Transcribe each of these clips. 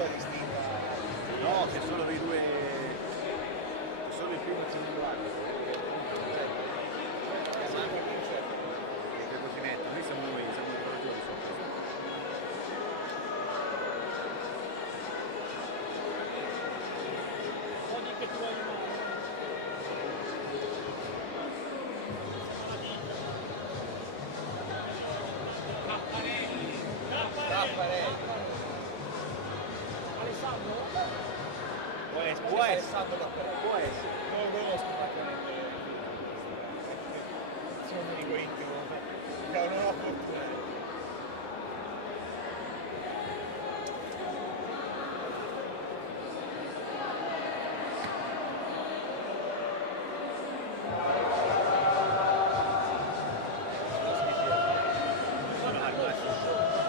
so distinta. No, che sono i due, che sono il primo e il secondo anno. Che così netto, noi siamo i lavoratori sopra. Oggi che tu hai in mano. Tapparelli. Alessandro? Può essere, Alessandro Tapparelli. può essere. Non lo conosco praticamente. Sono un amico intimo. No, non ho fortuna.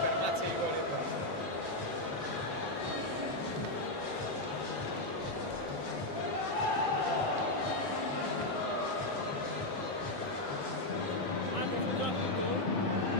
Per mazzi di gol e basta. Hanno già tutto?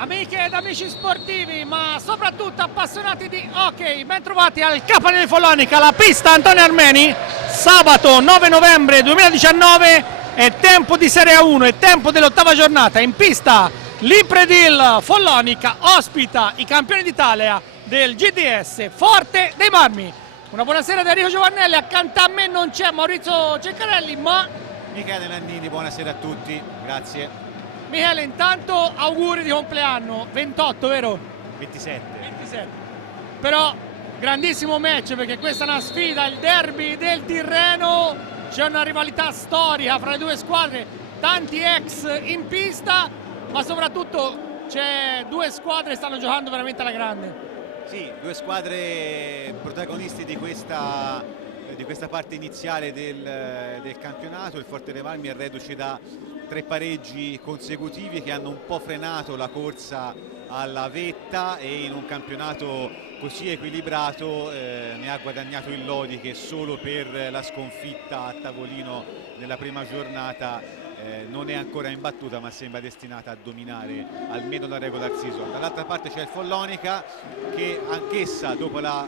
Amiche ed amici sportivi, ma soprattutto appassionati di hockey, ben trovati al Capannino di Follonica, la pista Antonio Armeni. Sabato 9 novembre 2019 è tempo di Serie A1, è tempo dell'8ª giornata. In pista l'Impredil Follonica ospita i campioni d'Italia del GDS Forte dei Marmi. Una buonasera da Enrico Giovannelli, accanto a me non c'è Maurizio Ceccarelli, ma Michele Nannini, buonasera a tutti, grazie. Michele, intanto auguri di compleanno, 28 vero? 27. 27. Però grandissimo match, perché questa è una sfida, il derby del Tirreno, c'è una rivalità storica fra le due squadre, tanti ex in pista, ma soprattutto c'è due squadre che stanno giocando veramente alla grande. Sì, due squadre protagonisti di questa parte iniziale del campionato. Il Forte dei Marmi è reduce da 3 pareggi consecutivi che hanno un po' frenato la corsa alla vetta, e in un campionato così equilibrato ne ha guadagnato il Lodi, che solo per la sconfitta a tavolino nella prima giornata non è ancora imbattuta, ma sembra destinata a dominare almeno la regular season. Dall'altra parte c'è il Follonica, che anch'essa dopo la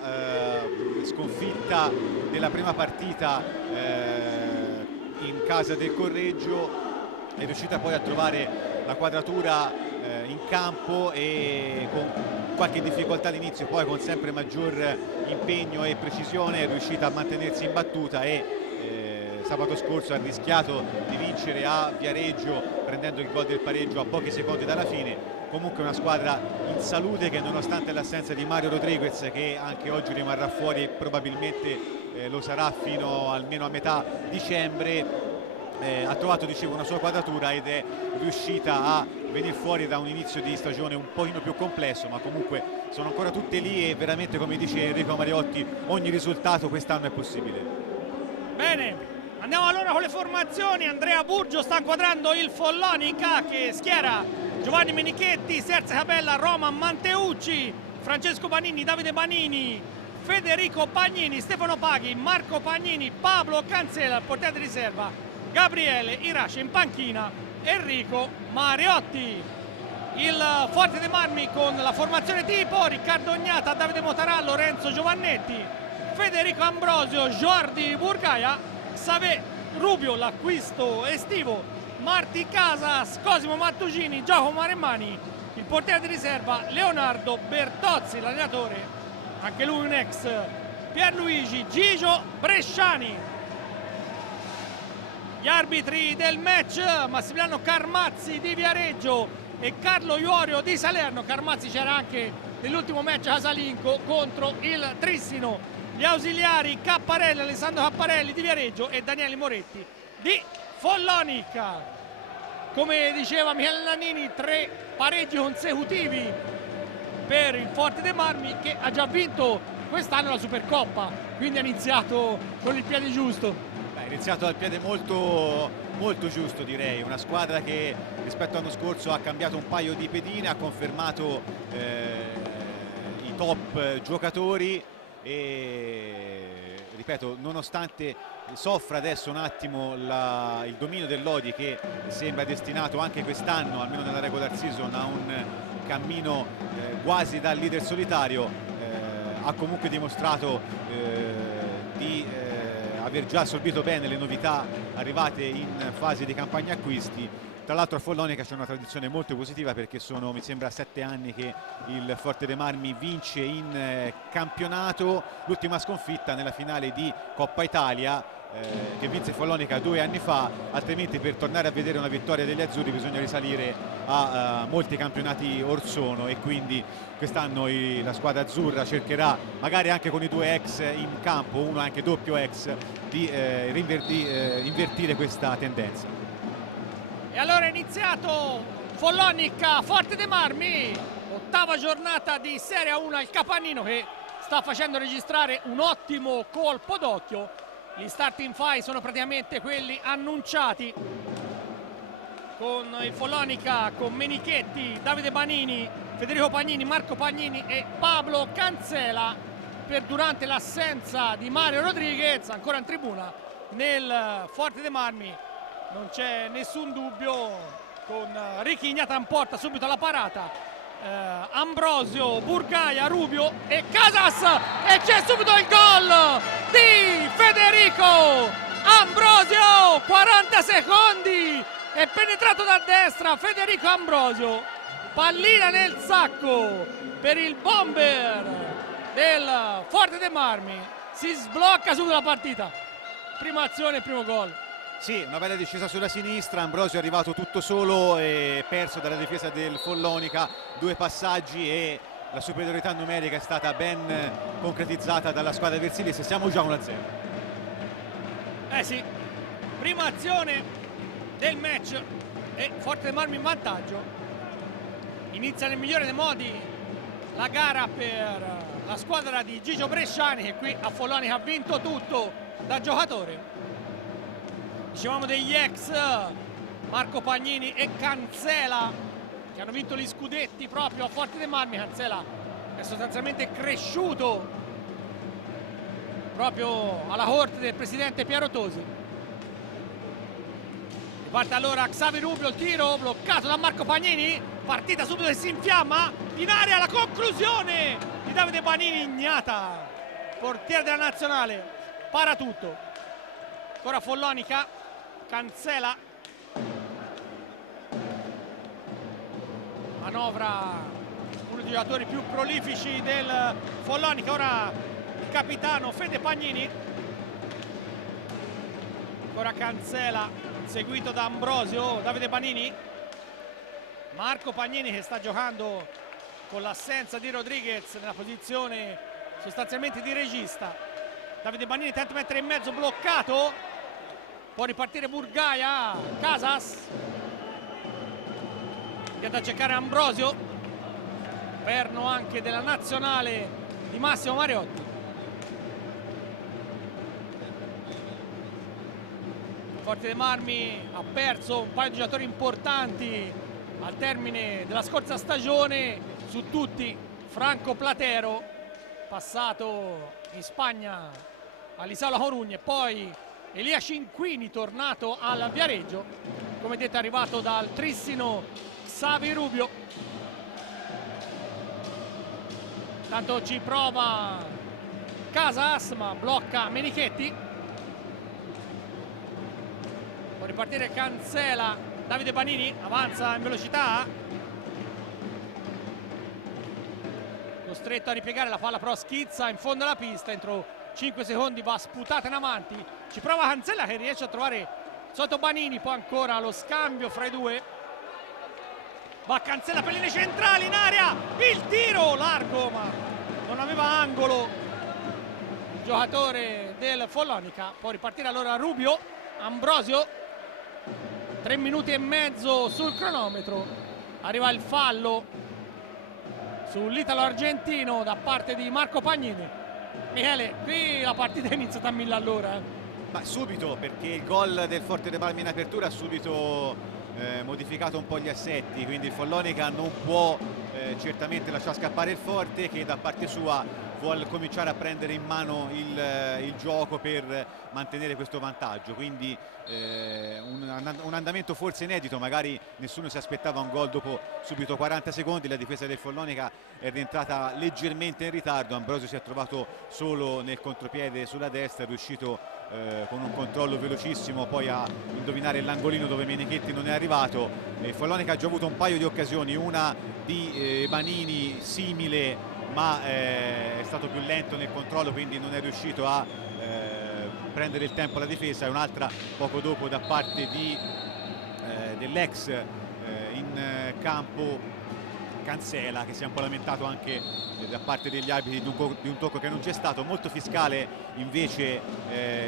sconfitta della prima partita in casa del Correggio è riuscita poi a trovare la quadratura in campo, e con qualche difficoltà all'inizio, poi con sempre maggior impegno e precisione è riuscita a mantenersi imbattuta, e sabato scorso ha rischiato di vincere a Viareggio prendendo il gol del pareggio a pochi secondi dalla fine. Comunque una squadra in salute che, nonostante l'assenza di Mario Rodriguez, che anche oggi rimarrà fuori e probabilmente lo sarà fino almeno a metà dicembre, ha trovato, dicevo, una sua quadratura ed è riuscita a venire fuori da un inizio di stagione un pochino più complesso, ma comunque sono ancora tutte lì, e veramente, come dice Enrico Mariotti, ogni risultato quest'anno è possibile. Bene, andiamo allora con le formazioni. Andrea Burgio sta inquadrando il Follonica, che schiera Giovanni Menichetti, Serse Capella, Roman Manteucci, Francesco Panini, Davide Panini, Federico Pagnini, Stefano Paghi, Marco Pagnini, Pablo Cancela, il portiere di riserva, Gabriele Irace in panchina, Enrico Mariotti. Il Forte dei Marmi con la formazione tipo: Riccardo Ognata, Davide Motarà, Lorenzo Giovannetti, Federico Ambrosio, Jordi Burgaia, Xavier Rubio, l'acquisto estivo, Marti Casas, Cosimo Mattugini, Giacomo Maremmani, il portiere di riserva Leonardo Bertozzi, l'allenatore, anche lui un ex, Pierluigi Gigio Bresciani. Gli arbitri del match: Massimiliano Carmazzi di Viareggio e Carlo Iorio di Salerno. Carmazzi c'era anche nell'ultimo match casalingo contro il Trissino. Gli ausiliari Capparelli, Alessandro Capparelli di Viareggio e Daniele Moretti di Follonica. Come diceva Michele Nannini, 3 pareggi consecutivi per il Forte dei Marmi, che ha già vinto quest'anno la Supercoppa, quindi ha iniziato con il piede giusto. Ha iniziato dal piede molto giusto, direi. Una squadra che rispetto all'anno scorso ha cambiato un paio di pedine, ha confermato i top giocatori, e ripeto, nonostante soffra adesso un attimo il dominio del Lodi, che sembra destinato anche quest'anno, almeno nella regular season, a un cammino quasi da leader solitario, ha comunque dimostrato di aver già assorbito bene le novità arrivate in fase di campagna acquisti. Tra l'altro a Follonica c'è una tradizione molto positiva, perché sono, mi sembra, 7 anni che il Forte dei Marmi vince in campionato. L'ultima sconfitta nella finale di Coppa Italia, che vinse Follonica 2 anni fa, altrimenti per tornare a vedere una vittoria degli azzurri bisogna risalire a molti campionati or sono, e quindi quest'anno la squadra azzurra cercherà, magari anche con i 2 ex in campo, uno anche doppio ex, di invertire questa tendenza. E allora è iniziato Follonica Forte dei Marmi, 8ª giornata di Serie A1 al Capannino, che sta facendo registrare un ottimo colpo d'occhio. Gli starting five sono praticamente quelli annunciati, con il Follonica con Menichetti, Davide Panini, Federico Pagnini, Marco Pagnini e Pablo Cancela. Durante l'assenza di Mario Rodriguez, ancora in tribuna nel Forte dei Marmi, non c'è nessun dubbio, con Ricky Ignata in porta, subito la parata Ambrosio, Burgaia, Rubio e Casas, e c'è subito il gol di Federico Ambrosio. 40 secondi, è penetrato da destra Federico Ambrosio, pallina nel sacco per il bomber del Forte dei Marmi. Si sblocca subito la partita, prima azione, primo gol. Sì, una bella discesa sulla sinistra, Ambrosio è arrivato tutto solo e perso dalla difesa del Follonica, 2 passaggi e la superiorità numerica è stata ben concretizzata dalla squadra versiliese. Siamo già 1-0. Eh sì, prima azione del match e Forte dei Marmi in vantaggio. Inizia nel migliore dei modi la gara per la squadra di Gigio Bresciani, che qui a Follonica ha vinto tutto da giocatore. Dicevamo degli ex Marco Pagnini e Cancela, che hanno vinto gli scudetti proprio a Forte dei Marmi. Cancela è sostanzialmente cresciuto proprio alla corte del presidente Piero Tosi. Parte allora Xavi Rubio, il tiro bloccato da Marco Pagnini, partita subito che si infiamma, in area la conclusione di Davide Banini. Ignata, portiere della nazionale, para tutto. Ancora Follonica, Cancela, manovra uno dei giocatori più prolifici del Follonica, ora il capitano Fede Pagnini. Ancora Cancela, seguito da Ambrosio, Davide Banini, Marco Pagnini che sta giocando con l'assenza di Rodriguez nella posizione sostanzialmente di regista. Davide Banini tenta di mettere in mezzo, bloccato. Può ripartire Burgaia, Casas, tenta a cercare Ambrosio, perno anche della nazionale di Massimo Mariotti. Forte dei Marmi ha perso un paio di giocatori importanti al termine della scorsa stagione, su tutti Franco Platero, passato in Spagna all'Isola Corugna, e poi Elia Cinquini, tornato al Viareggio, come detto è arrivato dal Trissino Xavi Rubio. Tanto ci prova Casas, ma blocca Menichetti. Può ripartire Cancela, Davide Banini avanza in velocità, costretto a ripiegare, la palla però schizza in fondo alla pista, entro 5 secondi va sputata in avanti. Ci prova Cancela che riesce a trovare sotto Banini, poi ancora lo scambio fra i due. Va Cancela per linee centrali, in area, il tiro largo ma non aveva angolo il giocatore del Follonica. Può ripartire allora Rubio, Ambrosio, 3 minuti e mezzo sul cronometro. Arriva il fallo sull'italo argentino da parte di Marco Pagnini. Michele, qui la partita è iniziata a 1000 all'ora. Ma subito, perché il gol del Forte dei Marmi in apertura ha subito modificato un po' gli assetti, quindi il Follonica non può certamente lasciare scappare il Forte, che da parte sua vuole cominciare a prendere in mano il gioco per mantenere questo vantaggio. Quindi un andamento forse inedito, magari nessuno si aspettava un gol dopo subito 40 secondi. La difesa del Follonica è rientrata leggermente in ritardo, Ambrosio si è trovato solo nel contropiede sulla destra, è riuscito con un controllo velocissimo poi a indovinare l'angolino dove Menichetti non è arrivato. Il Follonica ha già avuto un paio di occasioni, una di Banini simile, ma è stato più lento nel controllo, quindi non è riuscito a prendere il tempo alla difesa, e un'altra poco dopo da parte dell'ex in campo Cancela, che si è un po' lamentato anche da parte degli arbitri di un tocco che non c'è stato. Molto fiscale invece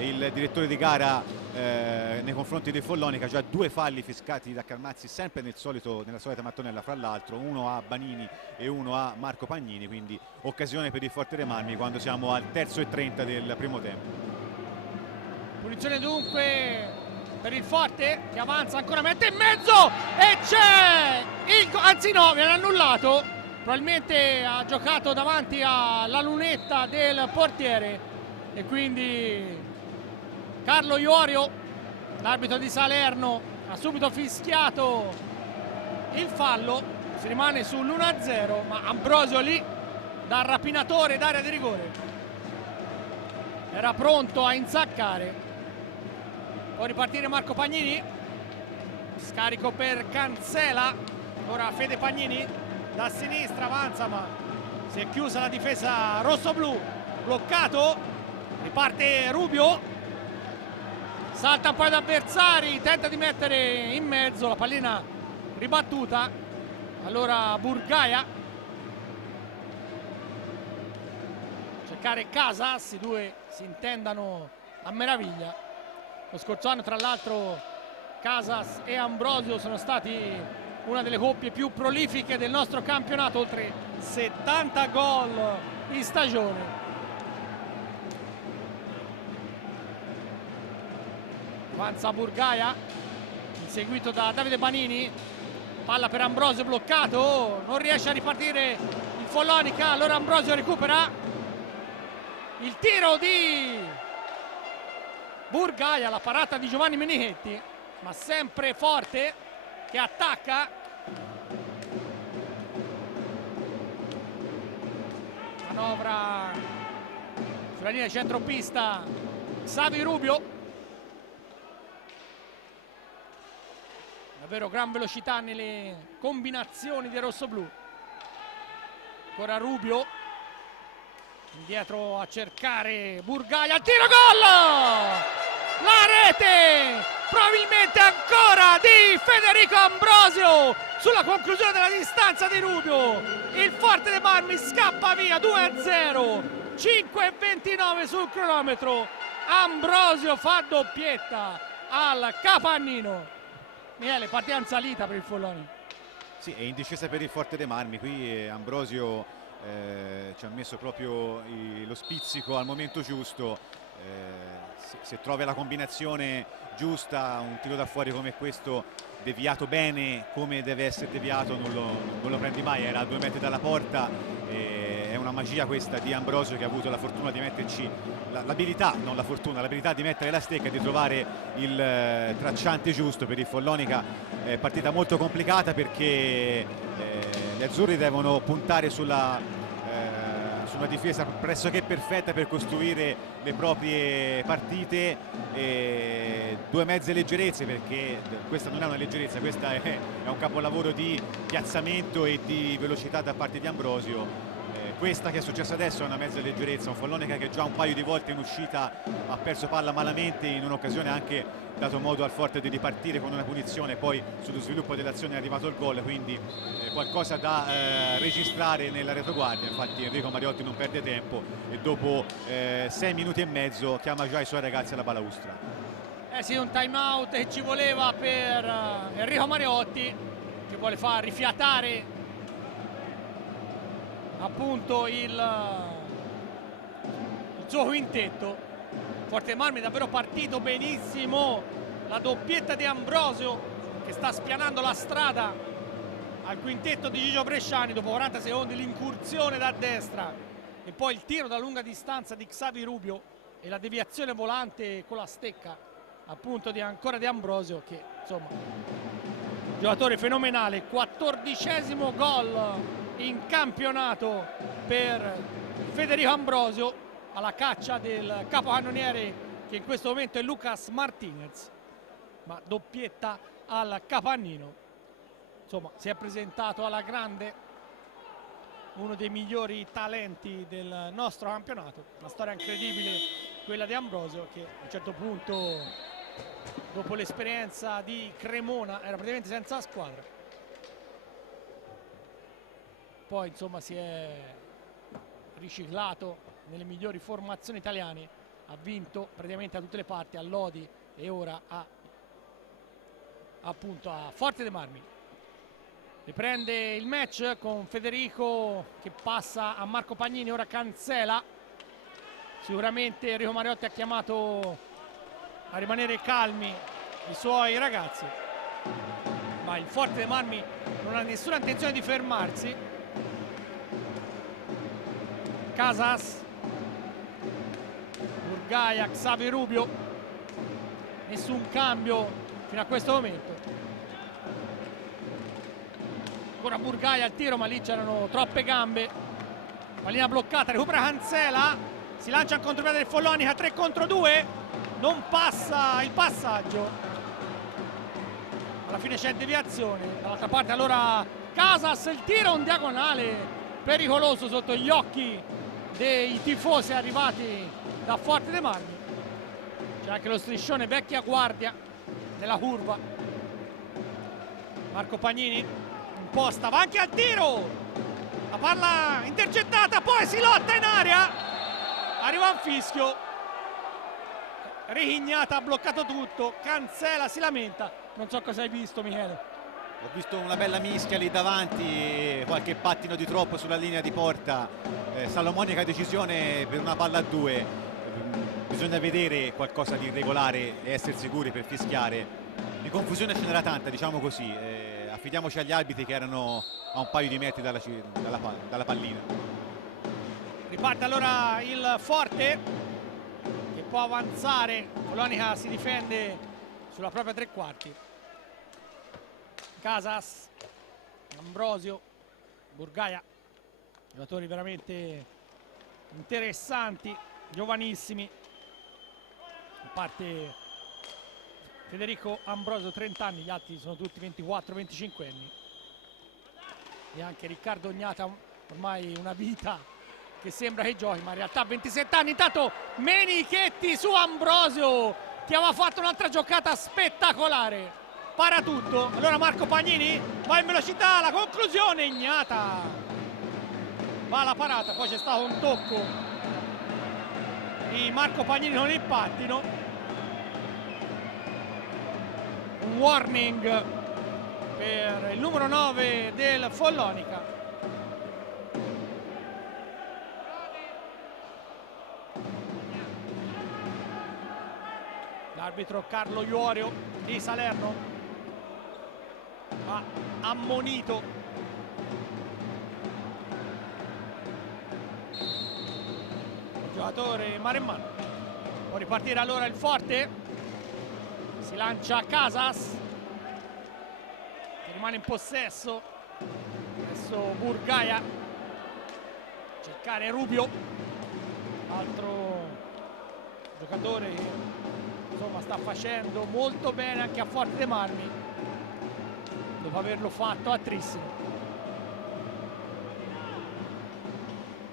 il direttore di gara nei confronti del Follonica, già 2 falli fiscati da Carmazzi, sempre nella solita mattonella, fra l'altro uno a Banini e uno a Marco Pagnini, quindi occasione per il Forte dei Marmi quando siamo al 3:30 del primo tempo. Punizione dunque per il Forte, che avanza ancora, mette in mezzo e c'è anzi no, viene annullato, probabilmente ha giocato davanti alla lunetta del portiere, e quindi Carlo Iorio, l'arbitro di Salerno, ha subito fischiato il fallo Si rimane sull'1-0, ma Ambrosio lì da rapinatore d'area di rigore era pronto a insaccare. Può ripartire Marco Pagnini, scarico per Cancela, ora Fede Pagnini da sinistra avanza, ma si è chiusa la difesa rossoblu, bloccato, riparte Rubio, salta un paio di avversari, tenta di mettere in mezzo, la pallina ribattuta, allora Burgaia, cercare Casas, i due si intendano a meraviglia. Lo scorso anno tra l'altro Casas e Ambrosio sono stati una delle coppie più prolifiche del nostro campionato, oltre 70 gol in stagione. Avanza Burgaia, inseguito da Davide Banini, palla per Ambrosio bloccato, non riesce a ripartire il Follonica, allora Ambrosio recupera, il tiro di Burgaia, la parata di Giovanni Menichetti, ma sempre forte che attacca. Manovra sulla linea di centropista Xavi Rubio, davvero gran velocità nelle combinazioni dei rossoblù. Ancora Rubio, indietro a cercare Burgaia, il tiro, gol! La rete probabilmente ancora di Federico Ambrosio sulla conclusione della distanza di Rubio. Il Forte dei Marmi scappa via 2-0, 5:29 sul cronometro. Ambrosio fa doppietta al Capannino. Miele, partita in salita per il Folloni. Sì, è in discesa per il Forte dei Marmi, qui Ambrosio ci ha messo proprio lo spizzico al momento giusto. Se trova la combinazione giusta, un tiro da fuori come questo, deviato bene come deve essere deviato, non lo prendi mai, era a 2 metri dalla porta. È una magia questa di Ambrosio, che ha avuto la fortuna di metterci l'abilità, non la fortuna, l'abilità di mettere la stecca e di trovare il tracciante giusto per il Follonica. Partita molto complicata perché gli azzurri devono puntare su una difesa pressoché perfetta per costruire le proprie partite, 2 mezze leggerezze, perché questa non è una leggerezza, questa è un capolavoro di piazzamento e di velocità da parte di Ambrosio. Questa che è successa adesso è una mezza leggerezza, un Follonica che già un paio di volte in uscita ha perso palla malamente, in un'occasione anche dato modo al Forte di ripartire con una punizione, poi sullo sviluppo dell'azione è arrivato il gol, quindi qualcosa da registrare nella retroguardia. Infatti Enrico Mariotti non perde tempo e dopo 6 minuti e mezzo chiama già i suoi ragazzi alla balaustra. Sì, un time out che ci voleva per Enrico Mariotti, che vuole far rifiatare appunto il suo quintetto. Forte Marmi è davvero partito benissimo, la doppietta di Ambrosio che sta spianando la strada al quintetto di Gigio Bresciani dopo 40 secondi, l'incursione da destra e poi il tiro da lunga distanza di Xavi Rubio e la deviazione volante con la stecca appunto ancora di Ambrosio, che insomma giocatore fenomenale. 14° gol in campionato per Federico Ambrosio, alla caccia del capocannoniere che in questo momento è Lucas Martinez, ma doppietta al Capannino. Insomma, si è presentato alla grande, uno dei migliori talenti del nostro campionato. Una storia incredibile quella di Ambrosio, che a un certo punto, dopo l'esperienza di Cremona, era praticamente senza squadra. Poi insomma si è riciclato nelle migliori formazioni italiane, ha vinto praticamente a tutte le parti, a Lodi e ora appunto a Forte dei Marmi. Riprende il match con Federico che passa a Marco Pagnini, ora Cancela. Sicuramente Enrico Mariotti ha chiamato a rimanere calmi i suoi ragazzi, ma il Forte dei Marmi non ha nessuna intenzione di fermarsi. Casas, Burgaia, Xavi Rubio, nessun cambio fino a questo momento. Ancora Burgaia al tiro, ma lì c'erano troppe gambe. Pallina bloccata, recupera Cancela, si lancia in contropiede del Follonica, 3 contro 2, non passa il passaggio. Alla fine c'è deviazione. Dall'altra parte allora Casas, il tiro, un diagonale pericoloso sotto gli occhi dei tifosi arrivati da Forte dei Marmi. C'è anche lo striscione vecchia guardia nella curva. Marco Pagnini imposta, va anche al tiro, la palla intercettata, poi si lotta in aria, arriva un fischio, Richignata ha bloccato tutto, Cancela si lamenta. Non so cosa hai visto, Michele. Ho visto una bella mischia lì davanti, qualche pattino di troppo sulla linea di porta, salomonica decisione per una palla a 2. Bisogna vedere qualcosa di irregolare e essere sicuri per fischiare. Di confusione ce n'era tanta, diciamo così. Affidiamoci agli arbitri che erano a un paio di metri dalla pallina. Riparte allora il Forte che può avanzare. Follonica si difende sulla propria tre quarti. Casas, Ambrosio, Burgaia, giocatori veramente interessanti, giovanissimi. A parte Federico Ambrosio 30 anni, gli altri sono tutti 24-25 anni. E anche Riccardo Ognata, ormai una vita che sembra che giochi, ma in realtà 27 anni. Intanto Menichetti su Ambrosio, che aveva fatto un'altra giocata spettacolare. Para tutto. Allora Marco Pagnini va in velocità, la conclusione, Ignata va alla parata, poi c'è stato un tocco di Marco Pagnini con il pattino. Un warning per il numero 9 del Follonica. L'arbitro Carlo Iorio di Salerno ha ammonito il giocatore Maremmano. Può ripartire allora il Forte, si lancia Casas che rimane in possesso. Adesso Burgaia, cercare Rubio, altro giocatore che insomma sta facendo molto bene anche a Forte dei Marmi dopo averlo fatto a Trissino.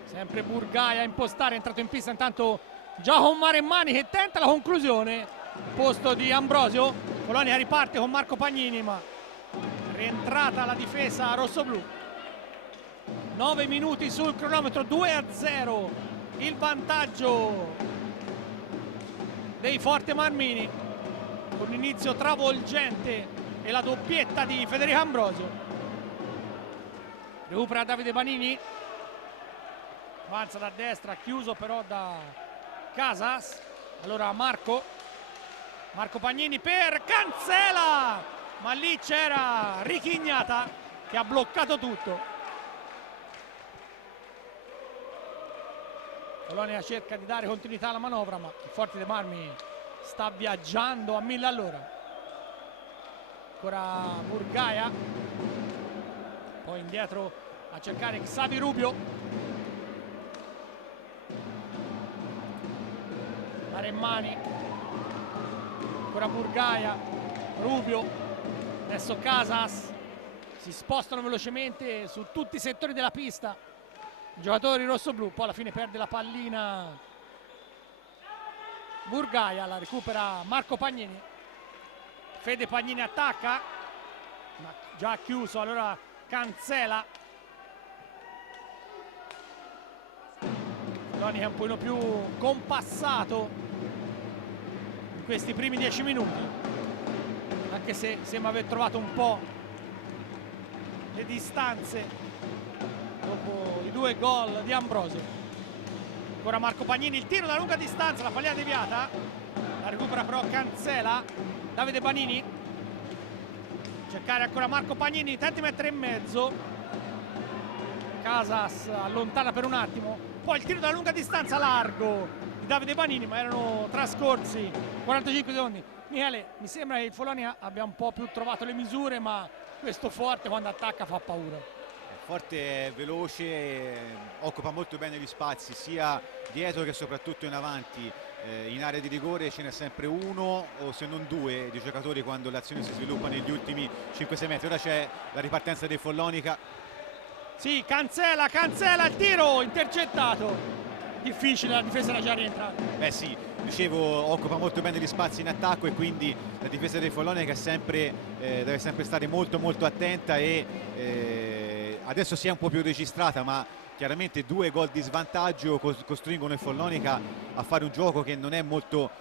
Sempre Burgaia a impostare, è entrato in pista intanto Giacomo Maremmani che tenta la conclusione, posto di Ambrosio. Follonica riparte con Marco Pagnini, ma rientrata la difesa rossoblù. 9 minuti sul cronometro, 2-0 il vantaggio dei Forte Marmini, con un inizio travolgente e la doppietta di Federico Ambrosio. Recupera Davide Banini, avanza da destra, chiuso però da Casas. Allora Marco Pagnini per Cancela, ma lì c'era Richignata che ha bloccato tutto. Follonica cerca di dare continuità alla manovra, ma il Forte dei Marmi sta viaggiando a 1000 all'ora. Ancora Burgaia, poi indietro a cercare Xavi Rubio. Maremmani, ancora Burgaia, Rubio, adesso Casas. Si spostano velocemente su tutti i settori della pista i giocatori rossoblù, poi alla fine perde la pallina Burgaia, la recupera Marco Pagnini. Fede Pagnini attacca, ma già chiuso, allora Cancela. Follonica è un pochino più compassato in questi primi 10 minuti, anche se sembra aver trovato un po' le distanze dopo i 2 gol di Ambrosio. Ancora Marco Pagnini, il tiro da lunga distanza, la pallina deviata, la recupera però Cancela. Davide Banini, cercare ancora Marco Pagnini, tenta di mettere in mezzo, Casas allontana per un attimo, poi il tiro da lunga distanza largo di Davide Banini, ma erano trascorsi 45 secondi. Michele, mi sembra che il Follonica abbia un po' più trovato le misure, ma questo Forte quando attacca fa paura. Forte, è veloce, occupa molto bene gli spazi sia dietro che soprattutto in avanti. In area di rigore ce n'è sempre uno o se non due di giocatori quando l'azione si sviluppa negli ultimi 5-6 metri. Ora c'è la ripartenza del Follonica. Sì, cancella il tiro, intercettato. Difficile, la difesa era già rientrata. Beh sì, dicevo, occupa molto bene gli spazi in attacco e quindi la difesa del Follonica deve sempre stare molto molto attenta e adesso si è un po' più registrata, ma chiaramente 2 gol di svantaggio costringono il Follonica a fare un gioco che non è molto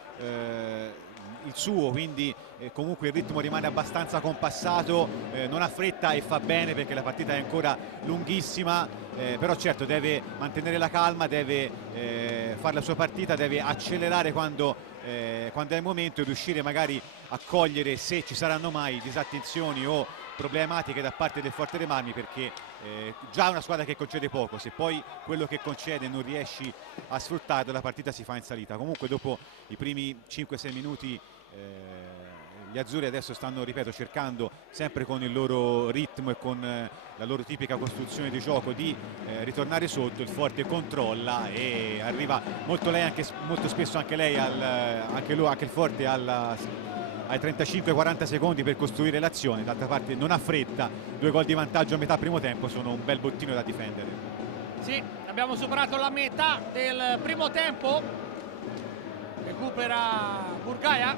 il suo, quindi comunque il ritmo rimane abbastanza compassato, non ha fretta e fa bene perché la partita è ancora lunghissima, però certo deve mantenere la calma, deve fare la sua partita, deve accelerare quando è il momento e riuscire magari a cogliere, se ci saranno mai disattenzioni o problematiche da parte del Forte dei Marmi, perché già è una squadra che concede poco, se poi quello che concede non riesci a sfruttarlo la partita si fa in salita. Comunque dopo i primi 5-6 minuti gli azzurri adesso stanno, ripeto, cercando sempre con il loro ritmo e con la loro tipica costruzione di gioco di ritornare sotto. Il Forte controlla e arriva molto lei, molto spesso anche lei, anche il Forte ai 35-40 secondi per costruire l'azione. D'altra parte non ha fretta, 2 gol di vantaggio a metà primo tempo sono un bel bottino da difendere. Sì, abbiamo superato la metà del primo tempo, recupera Burgaia,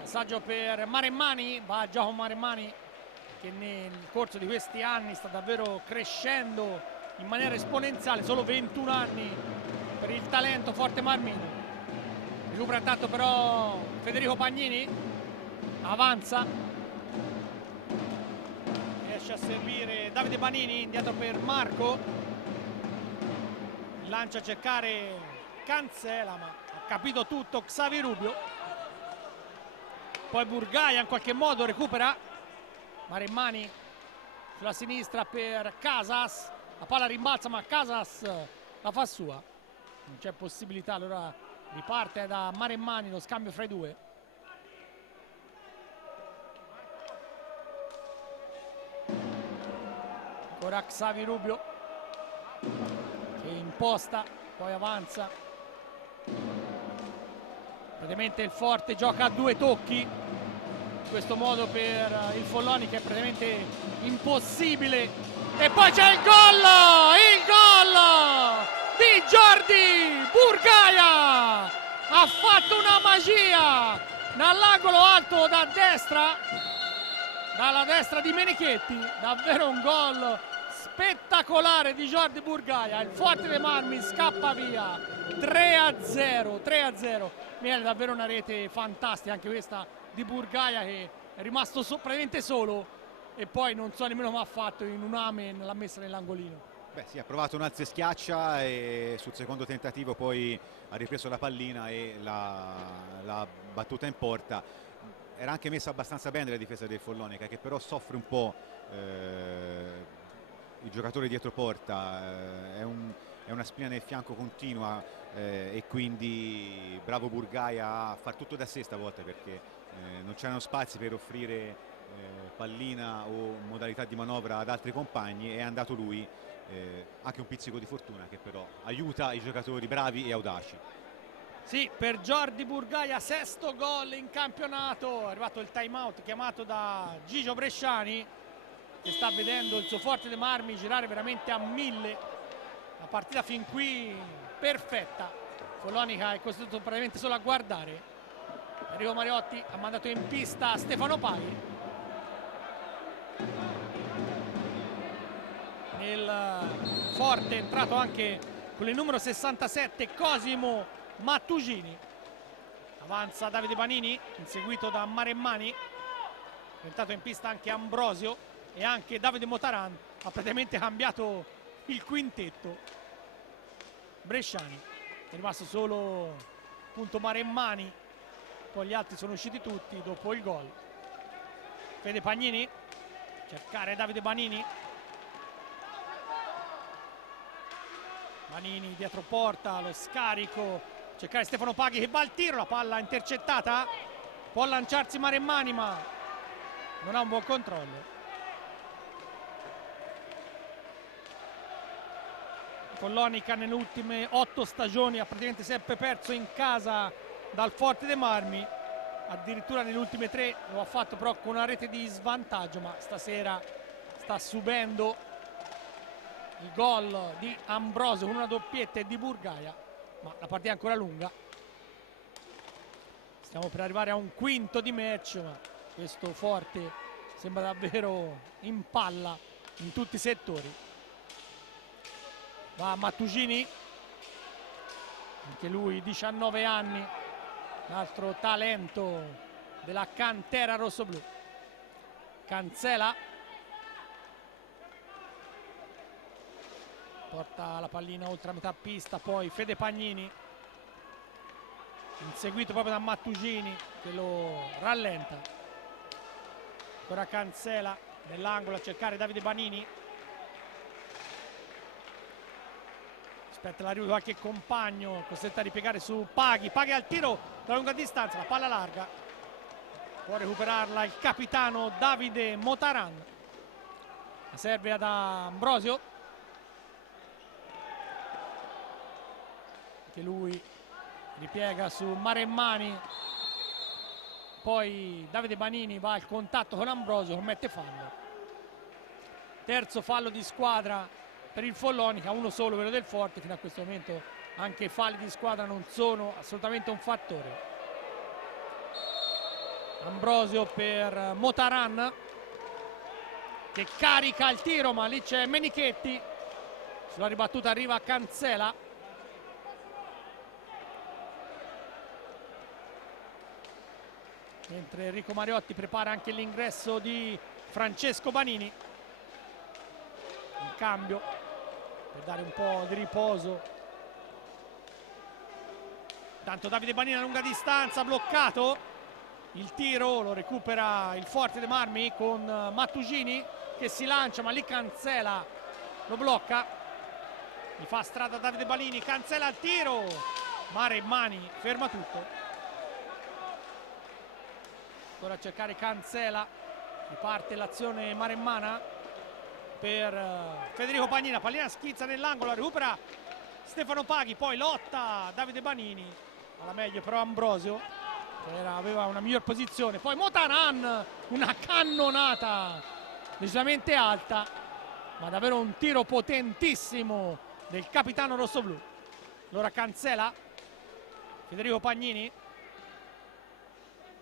passaggio per Maremmani, va a gioco Maremmani che nel corso di questi anni sta davvero crescendo in maniera esponenziale, solo 21 anni per il talento Forte Marmino. Recupera intanto però Federico Pagnini, avanza, riesce a servire Davide Banini, indietro per Marco, lancia a cercare Cancela ma ha capito tutto Xavi Rubio, poi Burgaia in qualche modo recupera, Maremmani sulla sinistra per Casas, la palla rimbalza ma Casas la fa sua, non c'è possibilità, allora riparte da Maremmani lo scambio fra i due. Ora Xavi Rubio che imposta, poi avanza. Praticamente il Forte gioca a 2 tocchi. In questo modo per il Follonica è praticamente impossibile. E poi c'è il gol di Jordi Burgaia. Ha fatto una magia dall'angolo alto da destra, dalla destra di Menichetti. Davvero un gol spettacolare di Jordi Burgaia. Il Forte dei Marmi scappa via 3-0. Viene davvero una rete fantastica anche questa di Burgaia, che è rimasto praticamente solo e poi non so nemmeno come ha fatto, in un amen l'ha messa nell'angolino. Beh sì, ha provato un alzo e schiaccia e sul secondo tentativo poi ha ripreso la pallina e l'ha battuta in porta. Era anche messa abbastanza bene la difesa del Follonica, che però soffre un po' il giocatore dietro porta, è una spina nel fianco continua e quindi bravo Burgaia a far tutto da sé stavolta, perché non c'erano spazi per offrire pallina o modalità di manovra ad altri compagni, è andato lui, anche un pizzico di fortuna che però aiuta i giocatori bravi e audaci. Sì, per Jordi Burgaia, 6° gol in campionato. È arrivato il time out chiamato da Gigio Bresciani, che sta vedendo il suo Forte dei Marmi girare veramente a 1000. La partita fin qui perfetta. Follonica è costruito praticamente solo a guardare. Enrico Mariotti ha mandato in pista Stefano Paghi. Nel Forte è entrato anche con il numero 67 Cosimo Mattugini. Avanza Davide Banini, inseguito da Maremmani. È entrato in pista anche Ambrosio e anche Davide Motaran. Ha praticamente cambiato il quintetto. Bresciani è rimasto solo appunto Maremmani, poi gli altri sono usciti tutti dopo il gol. Fede Pagnini, cercare Davide Banini. Banini dietro porta, lo scarico, cercare Stefano Paghi che va al tiro, la palla intercettata, può lanciarsi Maremmani ma non ha un buon controllo. Follonica nelle ultime 8 stagioni ha praticamente sempre perso in casa dal Forte dei Marmi, addirittura nelle ultime 3 lo ha fatto però con una rete di svantaggio, ma stasera sta subendo il gol di Ambrosio con una doppietta e di Burgaia, ma la partita è ancora lunga. Stiamo per arrivare a un quinto di match, ma questo Forte sembra davvero in palla in tutti i settori. Va Mattugini, anche lui 19 anni, un altro talento della cantera rossoblù. Cancela, porta la pallina oltre a metà pista, poi Fede Pagnini, inseguito proprio da Mattugini che lo rallenta. Ancora Cancela nell'angolo a cercare Davide Banini. Aspetta l'arrivo di qualche compagno, costretto a ripiegare su Paghi. Paghi al tiro da lunga distanza, la palla larga. Può recuperarla il capitano Davide Motaran. La serve ad Ambrosio, che lui ripiega su Maremmani. Poi Davide Banini va al contatto con Ambrosio, commette fallo. Terzo fallo di squadra per il Follonica, uno solo, quello del Forte. Fino a questo momento anche i falli di squadra non sono assolutamente un fattore. Ambrosio per Motaran, che carica il tiro, ma lì c'è Menichetti. Sulla ribattuta arriva Cancela. Mentre Enrico Mariotti prepara anche l'ingresso di Francesco Banini in cambio per dare un po' di riposo. Tanto Davide Banini a lunga distanza, bloccato. Il tiro lo recupera il Forte dei Marmi con Mattugini che si lancia, ma lì Cancela lo blocca. Gli fa strada Davide Banini, Cancela al tiro, Maremmani ferma tutto. Ancora a cercare Cancela, riparte l'azione maremmana per Federico Pagnina. Pallina schizza nell'angolo, recupera Stefano Paghi, poi lotta Davide Banini, alla meglio però Ambrosio che aveva una miglior posizione. Poi Motaran, una cannonata decisamente alta, ma davvero un tiro potentissimo del capitano rossoblù. Allora Cancela, Federico Pagnini.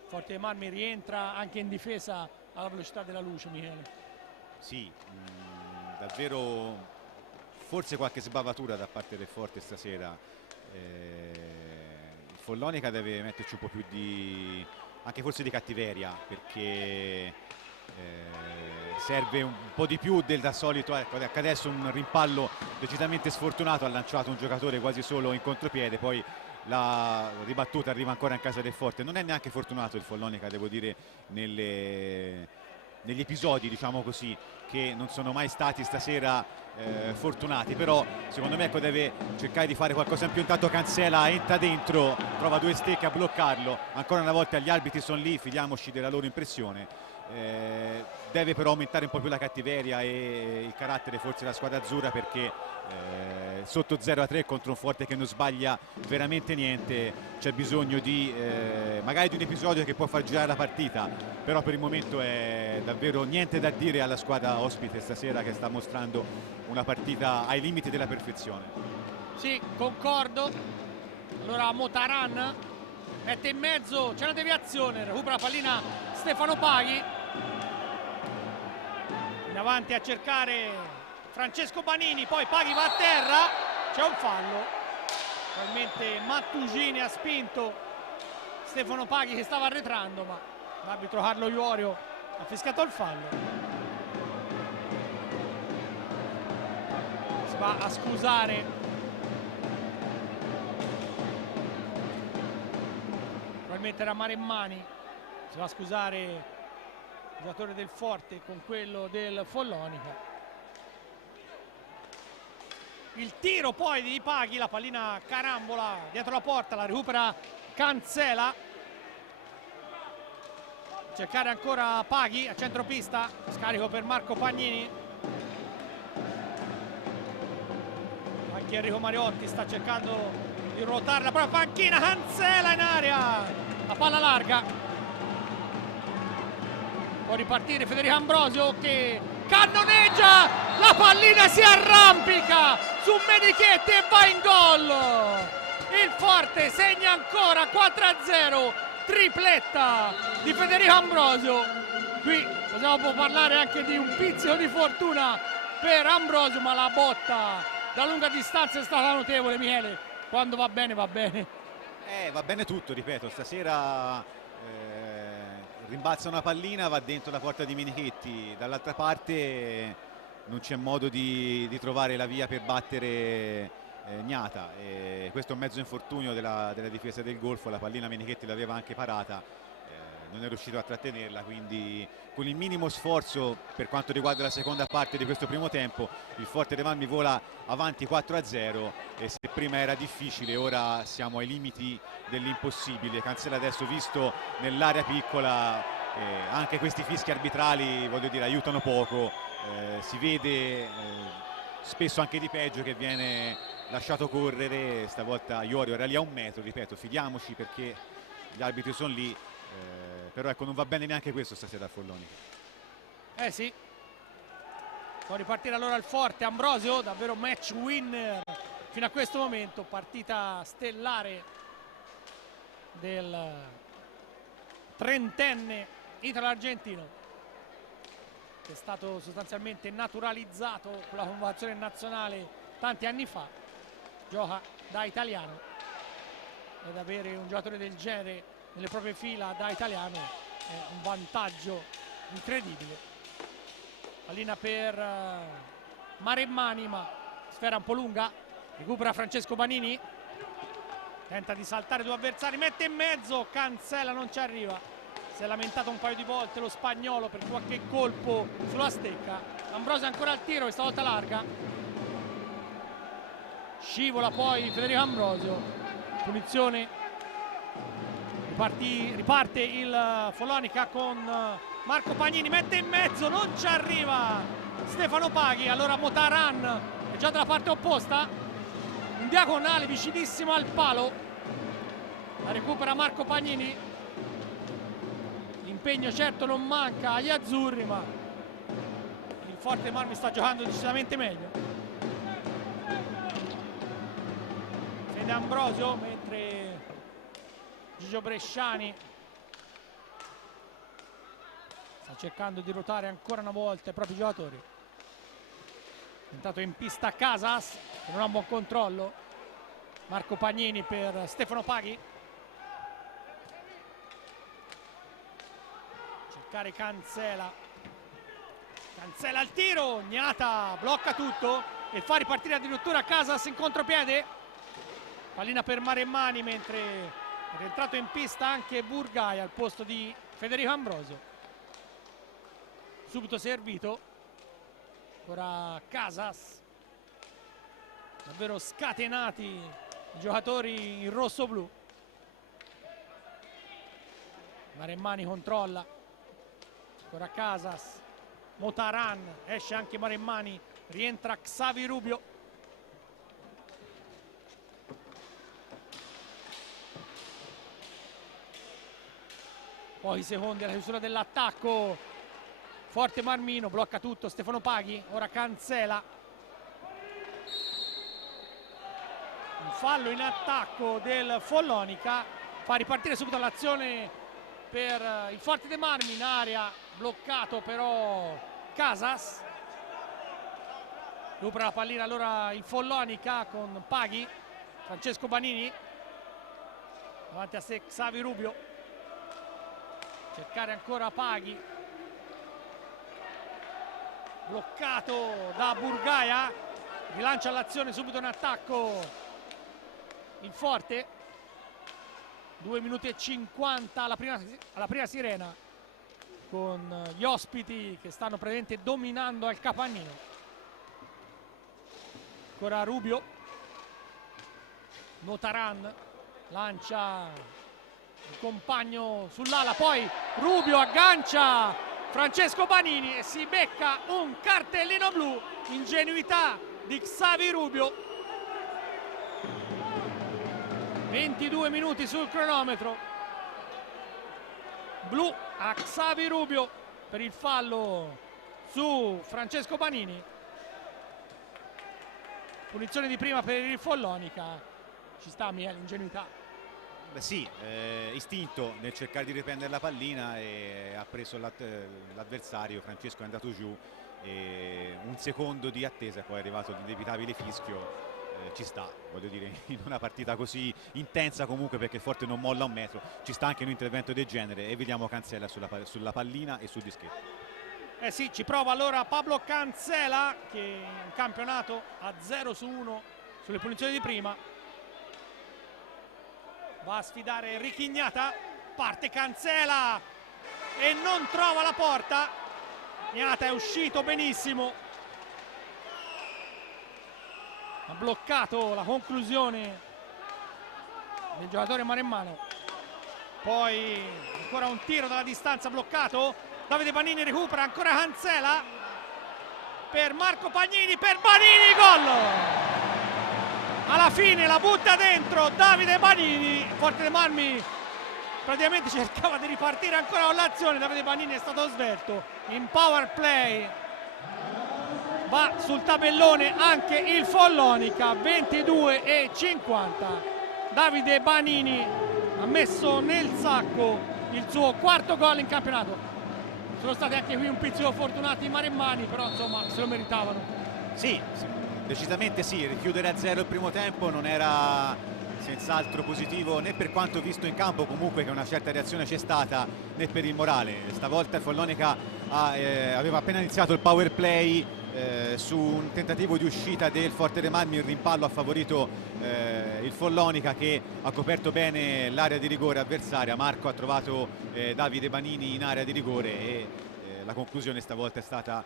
Forte dei Marmi rientra anche in difesa alla velocità della luce, Michele. Sì, davvero forse qualche sbavatura da parte del Forte stasera. Il Follonica deve metterci un po' più di, anche forse di cattiveria, perché serve un po' di più del da solito. Ecco, adesso un rimpallo decisamente sfortunato, ha lanciato un giocatore quasi solo in contropiede, poi la ribattuta arriva ancora in casa del Forte. Non è neanche fortunato il Follonica, devo dire, negli episodi, diciamo così, che non sono mai stati stasera fortunati, però secondo me, ecco, deve cercare di fare qualcosa in più. Intanto Cancela entra dentro, trova due stecche a bloccarlo. Ancora una volta gli arbitri sono lì, fidiamoci della loro impressione. Deve però aumentare un po' più la cattiveria e il carattere forse la squadra azzurra, perché sotto 0-3 contro un Forte che non sbaglia veramente niente c'è bisogno di magari di un episodio che può far girare la partita, però per il momento è davvero niente da dire alla squadra ospite stasera, che sta mostrando una partita ai limiti della perfezione. Sì, concordo. Allora Motaran mette in mezzo, c'è una deviazione, recupera la pallina Stefano Paghi, in avanti a cercare Francesco Banini, poi Paghi va a terra, c'è un fallo. Probabilmente Mattugini ha spinto Stefano Paghi che stava arretrando, ma l'arbitro Carlo Iorio ha fischiato il fallo. Si va a scusare probabilmente era Maremmani, si va a scusare il giocatore del Forte con quello del Follonica. Il tiro poi di Paghi, la pallina carambola dietro la porta, la recupera Cancela. Cercare ancora Paghi a centropista, scarico per Marco Pagnini. Qualche anche Enrico Mariotti sta cercando di ruotare la propria panchina. Cancela in aria, la palla larga, può ripartire Federico Ambrosio che cannoneggia, la pallina si arrampica su Menichetti e va in gol. Il Forte segna ancora 4-0, tripletta di Federico Ambrosio. Qui possiamo parlare anche di un pizzico di fortuna per Ambrosio, ma la botta da lunga distanza è stata notevole, Michele. Quando va bene, va bene. Va bene tutto, ripeto, stasera rimbalza una pallina, va dentro la porta di Menichetti, dall'altra parte non c'è modo di trovare la via per battere Gnata. Questo è un mezzo infortunio della difesa del Golfo, la pallina Menichetti l'aveva anche parata, non è riuscito a trattenerla, quindi con il minimo sforzo per quanto riguarda la seconda parte di questo primo tempo il Forte dei Marmi vola avanti 4-0 e se prima era difficile ora siamo ai limiti dell'impossibile. Cancela adesso visto nell'area piccola, anche questi fischi arbitrali voglio dire aiutano poco, si vede spesso anche di peggio che viene lasciato correre, stavolta Iorio era lì a 1 metro, ripeto fidiamoci perché gli arbitri sono lì. Però ecco non va bene neanche questo stasera a Follonica. Sì, può ripartire allora il Forte. Ambrosio davvero match winner fino a questo momento, partita stellare del trentenne italo-argentino che è stato sostanzialmente naturalizzato con la convocazione nazionale tanti anni fa, gioca da italiano ed avere un giocatore del genere nelle proprie fila da italiano è un vantaggio incredibile. Pallina per Maremmani, ma sfera un po' lunga, recupera Francesco Banini, tenta di saltare 2 avversari, mette in mezzo, Cancela non ci arriva, si è lamentato un paio di volte lo spagnolo per qualche colpo sulla stecca. Ambrosio ancora al tiro, questa volta larga, scivola poi Federico Ambrosio, punizione. Riparte il Follonica con Marco Pagnini, mette in mezzo, non ci arriva Stefano Paghi, allora Motaran è già dalla parte opposta, un diagonale vicinissimo al palo, la recupera Marco Pagnini, l'impegno certo non manca agli azzurri ma il Forte Marmi sta giocando decisamente meglio. Fede Ambrosio mentre Gigio Bresciani sta cercando di ruotare ancora una volta i propri giocatori. È entrato in pista Casas che non ha un buon controllo. Marco Pagnini per Stefano Paghi, cercare Cancela al tiro, Gnata blocca tutto e fa ripartire addirittura Casas in contropiede. Pallina per Maremmani mentre è rientrato in pista anche Burgai al posto di Federico Ambrosio. Subito servito. Ora Casas. Davvero scatenati i giocatori in rosso-blu. Maremmani controlla. Ora Casas. Motaran. Esce anche Maremmani. Rientra Xavi Rubio. Pochi secondi alla chiusura dell'attacco. Forte Marmino, blocca tutto Stefano Paghi, ora Cancela. Un fallo in attacco del Follonica, fa ripartire subito l'azione per il Forte dei Marmi, in area, bloccato però Casas. Recupera la pallina allora il Follonica con Paghi, Francesco Banini, davanti a sé Xavi Rubio. Cercare ancora Paghi, bloccato da Burgaia, rilancia l'azione subito in attacco il Forte. 2 minuti e 50 alla prima sirena, con gli ospiti che stanno praticamente dominando al capannino. Ancora Rubio, Notaran lancia il compagno sull'ala, poi Rubio aggancia Francesco Banini e si becca un cartellino blu. Ingenuità di Xavi Rubio 22 minuti sul cronometro. Blu a Xavi Rubio per il fallo su Francesco Banini. Punizione di prima per il Follonica. Ci sta l'ingenuità. Beh sì, istinto nel cercare di riprendere la pallina, e ha preso l'avversario. Francesco è andato giù e un secondo di attesa e poi è arrivato l'inevitabile fischio. Ci sta, voglio dire, in una partita così intensa comunque, perché il Forte non molla un metro, ci sta anche un intervento del genere, e vediamo Cancela sulla pallina e sul dischetto. Eh sì, ci prova allora Pablo Cancela, che in campionato ha 0-1 sulle punizioni di prima. Va a sfidare Richignata, parte Cancela e non trova la porta. Gnata è uscito benissimo, ha bloccato la conclusione del giocatore maremmano. Poi ancora un tiro dalla distanza bloccato. Davide Banini recupera, ancora Cancela per Marco Pagnini, per Banini, gol! Alla fine la butta dentro Davide Banini. Forte dei Marmi praticamente cercava di ripartire ancora con l'azione. Davide Banini è stato svelto in power play. Va sul tabellone anche il Follonica, 22,50. Davide Banini ha messo nel sacco il suo quarto gol in campionato. Sono stati anche qui un pizzico fortunati i maremmani, però insomma se lo meritavano. Sì, decisamente sì. Richiudere a 0 il primo tempo non era senz'altro positivo, né per quanto visto in campo, comunque che una certa reazione c'è stata, né per il morale. Stavolta il Follonica aveva appena iniziato il power play su un tentativo di uscita del Forte dei Marmi. Il rimpallo ha favorito il Follonica, che ha coperto bene l'area di rigore avversaria. Marco ha trovato Davide Banini in area di rigore e la conclusione stavolta è stata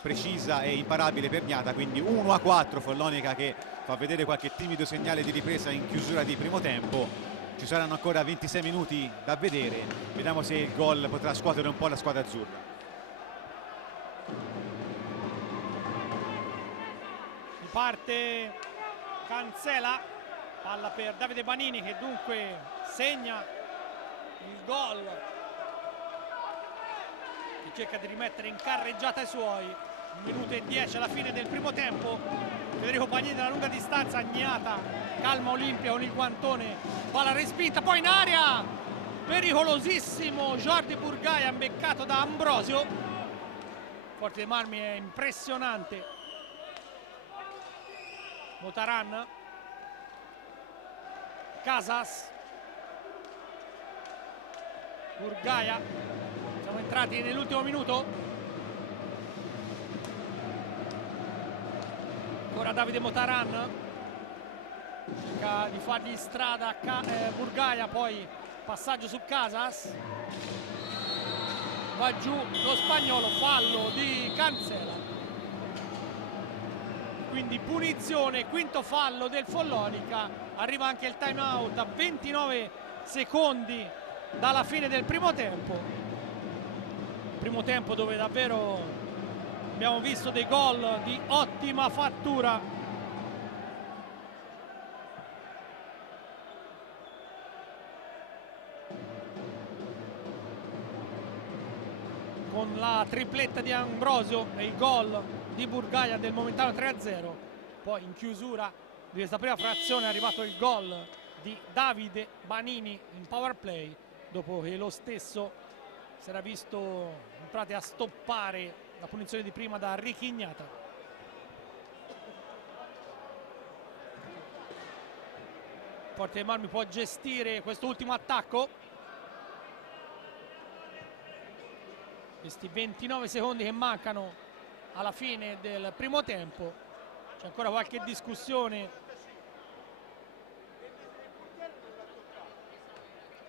precisa e imparabile per Gnata. Quindi 1-4, Follonica che fa vedere qualche timido segnale di ripresa in chiusura di primo tempo. Ci saranno ancora 26 minuti da vedere, vediamo se il gol potrà scuotere un po' la squadra azzurra. Parte Cancela, palla per Davide Banini, che dunque segna il gol, che cerca di rimettere in carreggiata i suoi. 1 minuto e 10 alla fine del primo tempo. Federico Pagnini dalla lunga distanza, Gnata calma Olimpia con il guantone, palla respinta, poi in aria, pericolosissimo Jordi Burgaia, beccato da Ambrosio. Forte dei Marmi è impressionante. Motaran, Casas, Burgaia. Siamo entrati nell'ultimo minuto. Ancora Davide Motaran, cerca di fargli strada a Burgaia, poi passaggio su Casas, va giù lo spagnolo, fallo di Cancela. Quindi punizione, quinto fallo del Follonica. Arriva anche il time out a 29 secondi dalla fine del primo tempo. Primo tempo dove davvero abbiamo visto dei gol di ottima fattura. Con la tripletta di Ambrosio e il gol di Burgaia del momentaneo 3-0. Poi in chiusura di questa prima frazione è arrivato il gol di Davide Banini in power play, dopo che lo stesso si era visto in pratica a stoppare la punizione di prima da Richignata. Forte dei Marmi può gestire questo ultimo attacco. Questi 29 secondi che mancano alla fine del primo tempo, c'è ancora qualche discussione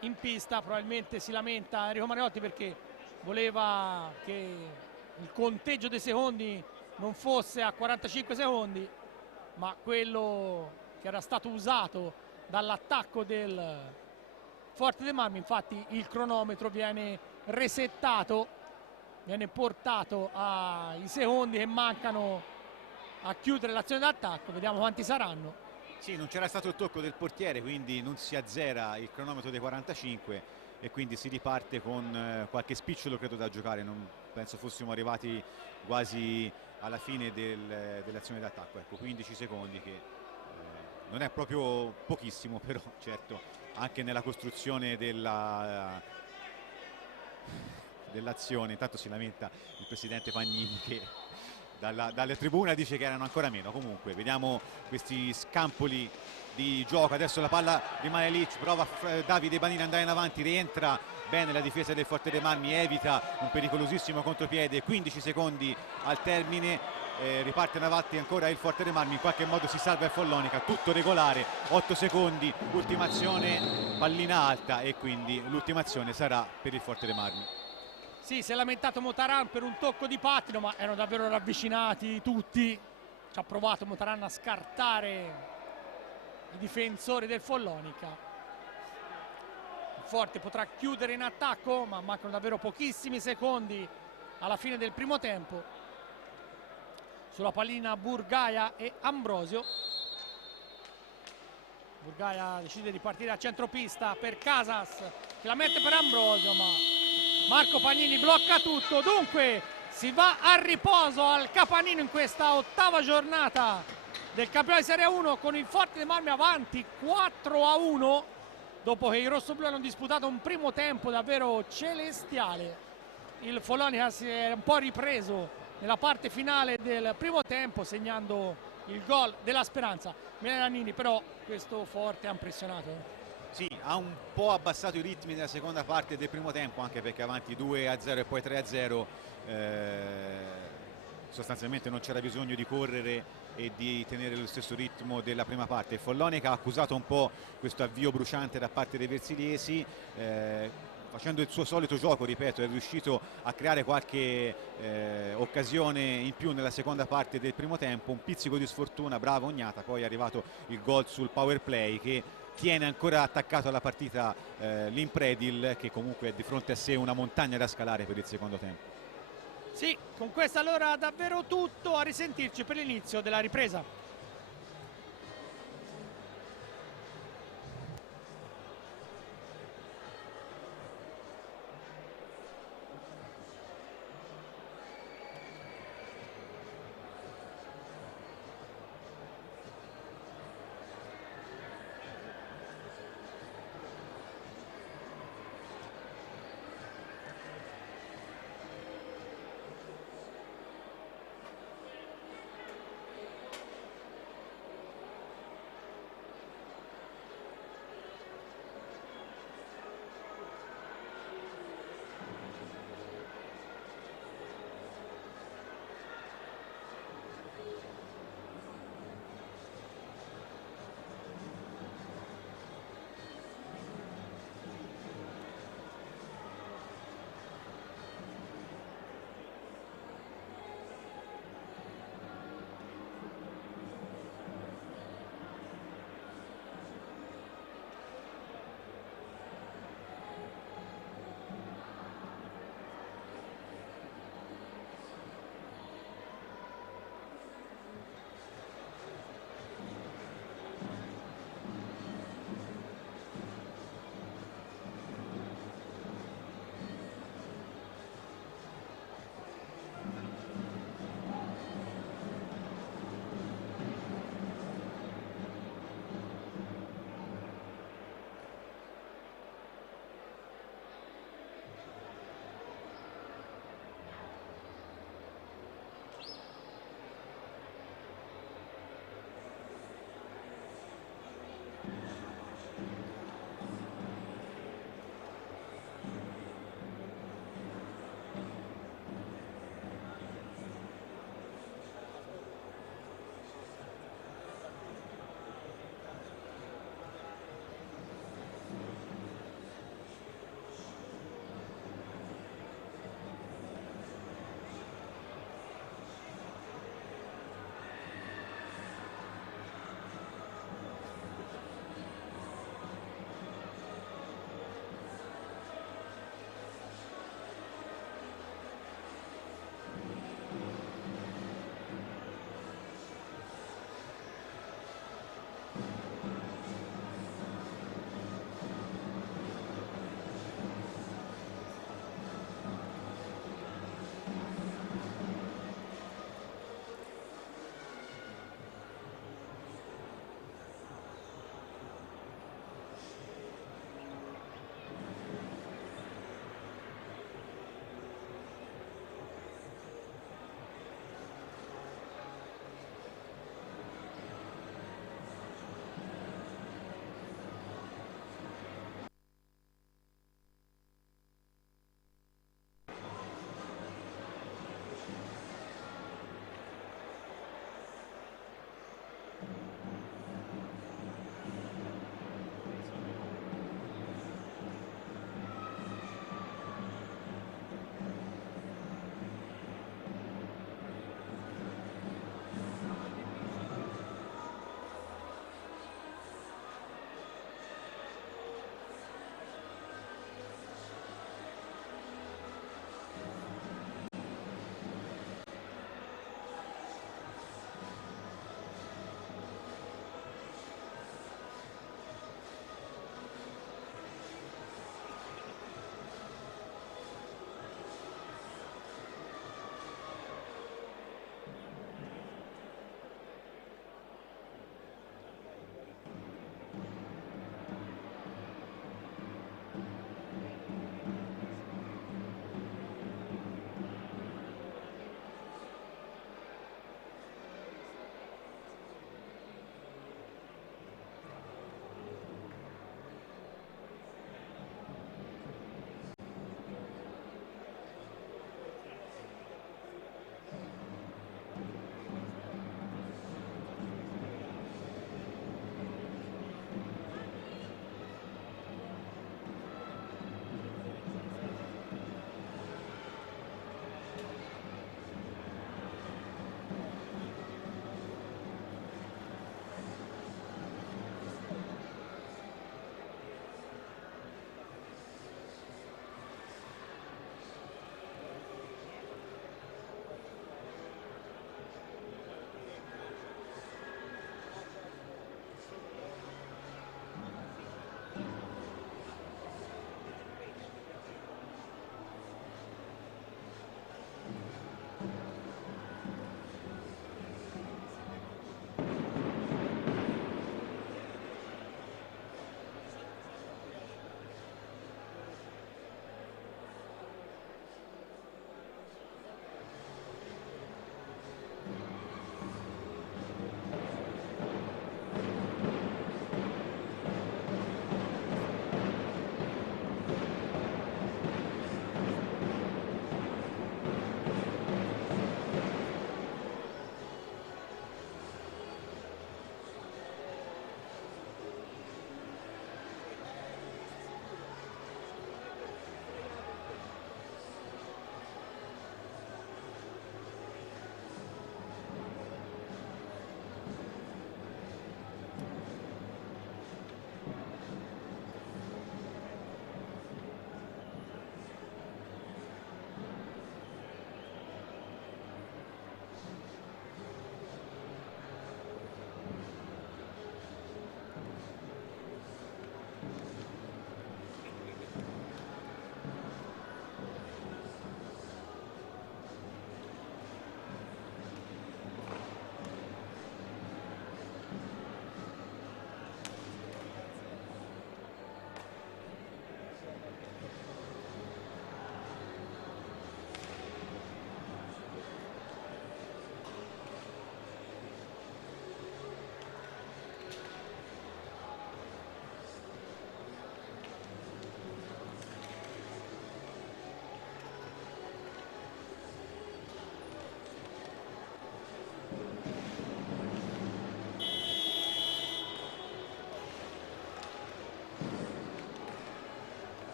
in pista. Probabilmente si lamenta Enrico Mariotti perché voleva che il conteggio dei secondi non fosse a 45 secondi, ma quello che era stato usato dall'attacco del Forte dei Marmi, infatti il cronometro viene resettato, viene portato ai secondi che mancano a chiudere l'azione d'attacco. Vediamo quanti saranno. Sì, non c'era stato il tocco del portiere, quindi non si azzera il cronometro dei 45 e quindi si riparte con qualche spicciolo credo da giocare, non penso fossimo arrivati quasi alla fine dell'azione d'attacco, ecco, 15 secondi che non è proprio pochissimo, però certo anche nella costruzione dell'azione. Intanto si lamenta il presidente Pagnini che dalle tribune dice che erano ancora meno. Comunque vediamo questi scampoli di gioco, adesso la palla rimane lì, prova Davide Banini ad andare in avanti, rientra bene la difesa del Forte dei Marmi, evita un pericolosissimo contropiede, 15 secondi al termine, riparte in avanti ancora il Forte dei Marmi, in qualche modo si salva il Follonica, tutto regolare, 8 secondi, ultima azione, pallina alta e quindi l'ultima azione sarà per il Forte dei Marmi. Sì, si è lamentato Motaran per un tocco di pattino, ma erano davvero ravvicinati tutti. Ci ha provato Motaran a scartare i difensori del Follonica. Il Forte potrà chiudere in attacco, ma mancano davvero pochissimi secondi alla fine del primo tempo. Sulla pallina Burgaia e Ambrosio. Burgaia decide di partire a centropista per Casas, che la mette per Ambrosio, ma Marco Pagnini blocca tutto. Dunque si va a riposo al Capanino in questa ottava giornata del campionato di Serie 1 con il Forte dei Marmi avanti 4-1 dopo che i rossoblù hanno disputato un primo tempo davvero celestiale. Il Follonica si è un po' ripreso nella parte finale del primo tempo segnando il gol della speranza. Milanini però questo Forte ha impressionato. Sì, ha un po' abbassato i ritmi nella seconda parte del primo tempo, anche perché avanti 2-0 e poi 3-0 sostanzialmente non c'era bisogno di correre e di tenere lo stesso ritmo della prima parte. Il Follonica ha accusato un po' questo avvio bruciante da parte dei versiliesi, facendo il suo solito gioco, ripeto, è riuscito a creare qualche occasione in più nella seconda parte del primo tempo, un pizzico di sfortuna, bravo Ognata, poi è arrivato il gol sul power play che tiene ancora attaccato alla partita l'Impredil, che comunque è di fronte a sé una montagna da scalare per il secondo tempo. Sì, con questo allora davvero tutto, a risentirci per l'inizio della ripresa.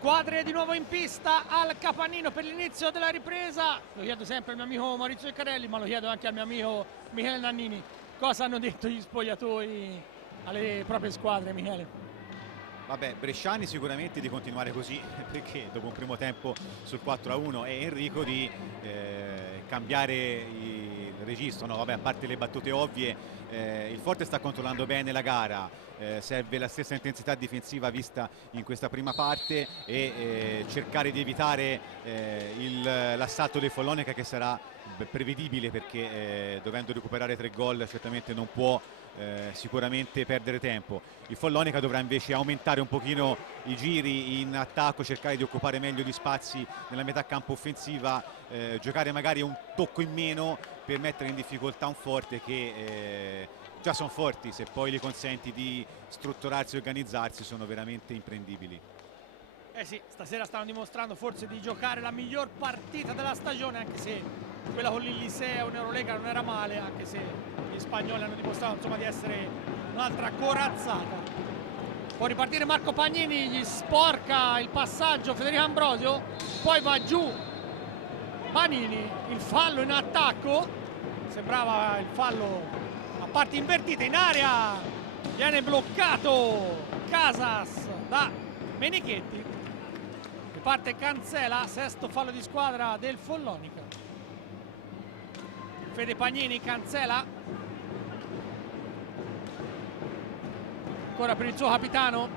Squadre di nuovo in pista al Capannino per l'inizio della ripresa. Lo chiedo sempre al mio amico Maurizio Zaccarelli, ma lo chiedo anche al mio amico Michele Nannini. Cosa hanno detto gli spogliatoi alle proprie squadre, Michele? Vabbè, bresciani sicuramente di continuare così, perché dopo un primo tempo sul 4-1, e Enrico di cambiare il registro, no? Vabbè, a parte le battute ovvie, il Forte sta controllando bene la gara, serve la stessa intensità difensiva vista in questa prima parte e cercare di evitare l'assalto del Follonica, che sarà prevedibile, perché dovendo recuperare 3 gol certamente non può sicuramente perdere tempo. Il Follonica dovrà invece aumentare un pochino i giri in attacco, cercare di occupare meglio gli spazi nella metà campo offensiva, giocare magari un tocco in meno per mettere in difficoltà un Forte che già sono forti, se poi gli consenti di strutturarsi e organizzarsi sono veramente imprendibili. Eh sì, stasera stanno dimostrando forse di giocare la miglior partita della stagione, anche se quella con l'Illisea in Eurolega non era male, anche se gli spagnoli hanno dimostrato insomma di essere un'altra corazzata. Può ripartire Marco Pagnini, gli sporca il passaggio Federico Ambrosio, poi va giù Panini, il fallo in attacco, sembrava il fallo a parti invertite, in area viene bloccato Casas da Menichetti, riparte Cancela, sesto fallo di squadra del Follonica. Fede Pagnini, Cancela ancora per il suo capitano,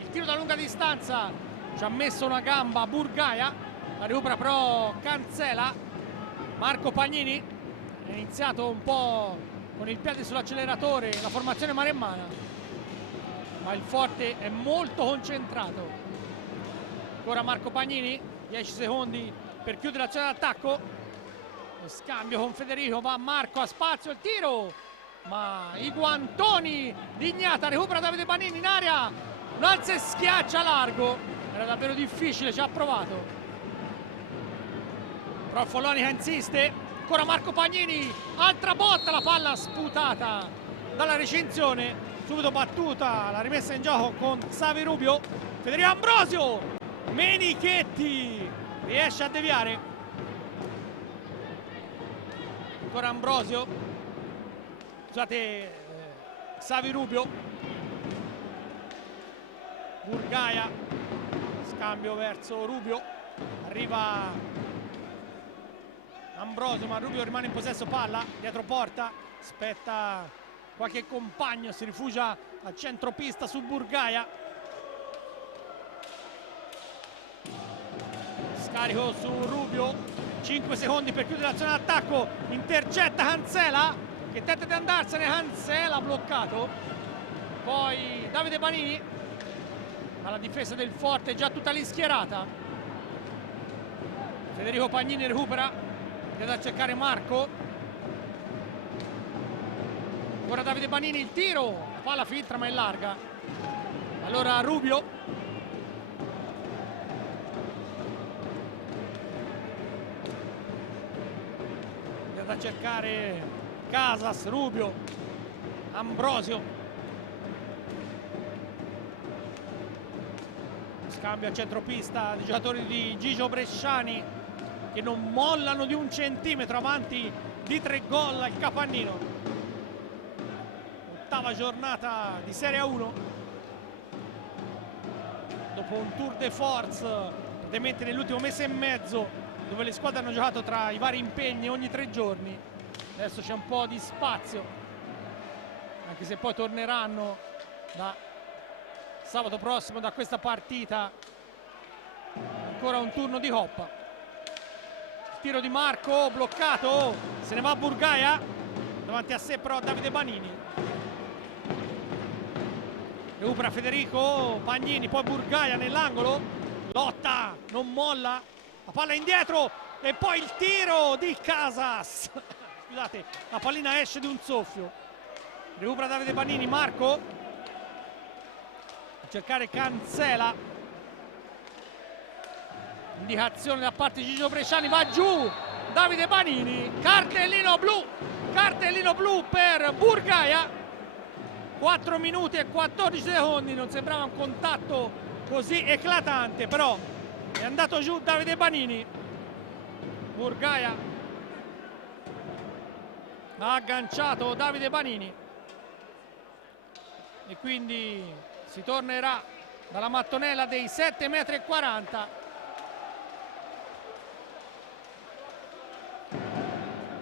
il tiro da lunga distanza, ci ha messo una gamba Burgaia, la recupera però Cancela. Marco Pagnini è iniziato un po' con il piede sull'acceleratore la formazione maremmana, ma il Forte è molto concentrato. Ancora Marco Pagnini, 10 secondi per chiudere l'azione d'attacco, lo scambio con Federico, va Marco a spazio, il tiro, ma i guantoni di Ignata, recupera Davide Pagnini in area, un alza e schiaccia largo, era davvero difficile, ci ha provato, però Follonica insiste. Ancora Marco Pagnini, altra botta, la palla sputata dalla recinzione, subito battuta la rimessa in gioco con Xavi Rubio. Federico Ambrosio, Menichetti riesce a deviare, ancora Ambrosio, scusate, Xavi Rubio, Burgaia, scambio verso Rubio, arriva Ambrosio, ma Rubio rimane in possesso palla, dietro porta, aspetta qualche compagno, si rifugia al centropista su Burgaia, scarico su Rubio, 5 secondi per chiudere l'azione d'attacco, intercetta Cancela che tenta di andarsene, Cancela bloccato, poi Davide Panini alla difesa del Forte, già tutta lì schierata. Federico Pagnini recupera, deve da cercare Marco, ora Davide Panini, il tiro, la palla filtra ma è larga, allora Rubio, deve da cercare Casas, Rubio, Ambrosio, scambio a centropista dei giocatori di Gigio Bresciani che non mollano di un centimetro, avanti di 3 gol al Capannino. Ottava giornata di Serie A1, dopo un tour de force praticamente nell'ultimo mese e mezzo, dove le squadre hanno giocato tra i vari impegni ogni 3 giorni. Adesso c'è un po' di spazio, anche se poi torneranno da sabato prossimo da questa partita. Ancora un turno di Coppa, tiro di Marco bloccato, se ne va Burgaia, davanti a sé però Davide Panini, recupera Federico Pagnini, poi Burgaia nell'angolo, lotta, non molla, la palla indietro e poi il tiro di Casas scusate, la pallina esce di un soffio, recupera Davide Panini, Marco a cercare Cancela, indicazione da parte di Gigio Bresciani, va giù Davide Panini, cartellino blu per Burgaia, 4 minuti e 14 secondi, non sembrava un contatto così eclatante, però è andato giù Davide Banini. Burgaia ha agganciato Davide Banini e quindi si tornerà dalla mattonella dei 7,40 metri,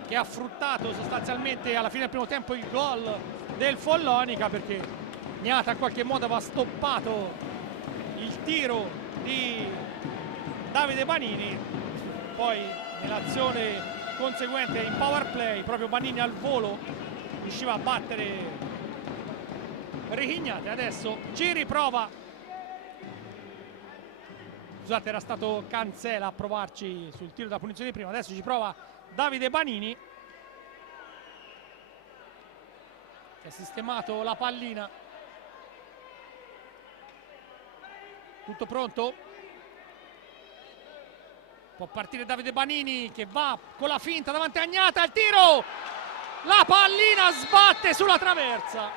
che ha fruttato sostanzialmente alla fine del primo tempo il gol del Follonica, perché Gnata in qualche modo aveva stoppato il tiro di Davide Banini. Poi nell'azione conseguente in power play proprio Banini al volo riusciva a battere Richignate. Adesso ci riprova, scusate, era stato Cancela a provarci sul tiro da punizione di prima, adesso ci prova Davide Banini, che ha sistemato la pallina. Tutto pronto? Può partire Davide Banini, che va con la finta davanti a Gnata, il tiro! La pallina sbatte sulla traversa.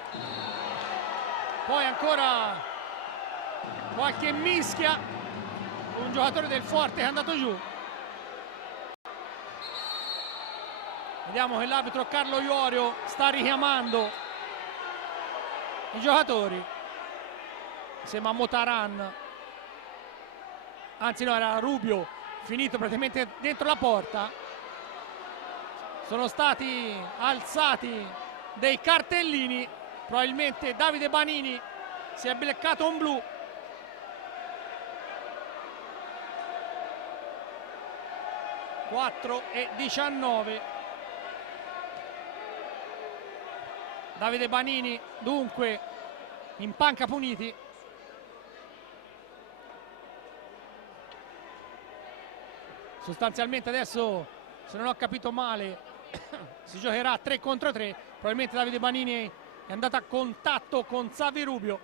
Poi ancora qualche mischia, un giocatore del Forte che è andato giù. Vediamo che l'arbitro Carlo Iorio sta richiamando i giocatori. Sembra Motaran, anzi no, era Rubio, finito praticamente dentro la porta. Sono stati alzati dei cartellini, probabilmente Davide Banini si è beccato un blu. (4:19). Davide Banini dunque in panca puniti. Sostanzialmente adesso, se non ho capito male, si giocherà 3 contro 3. Probabilmente Davide Banini è andato a contatto con Xavi Rubio,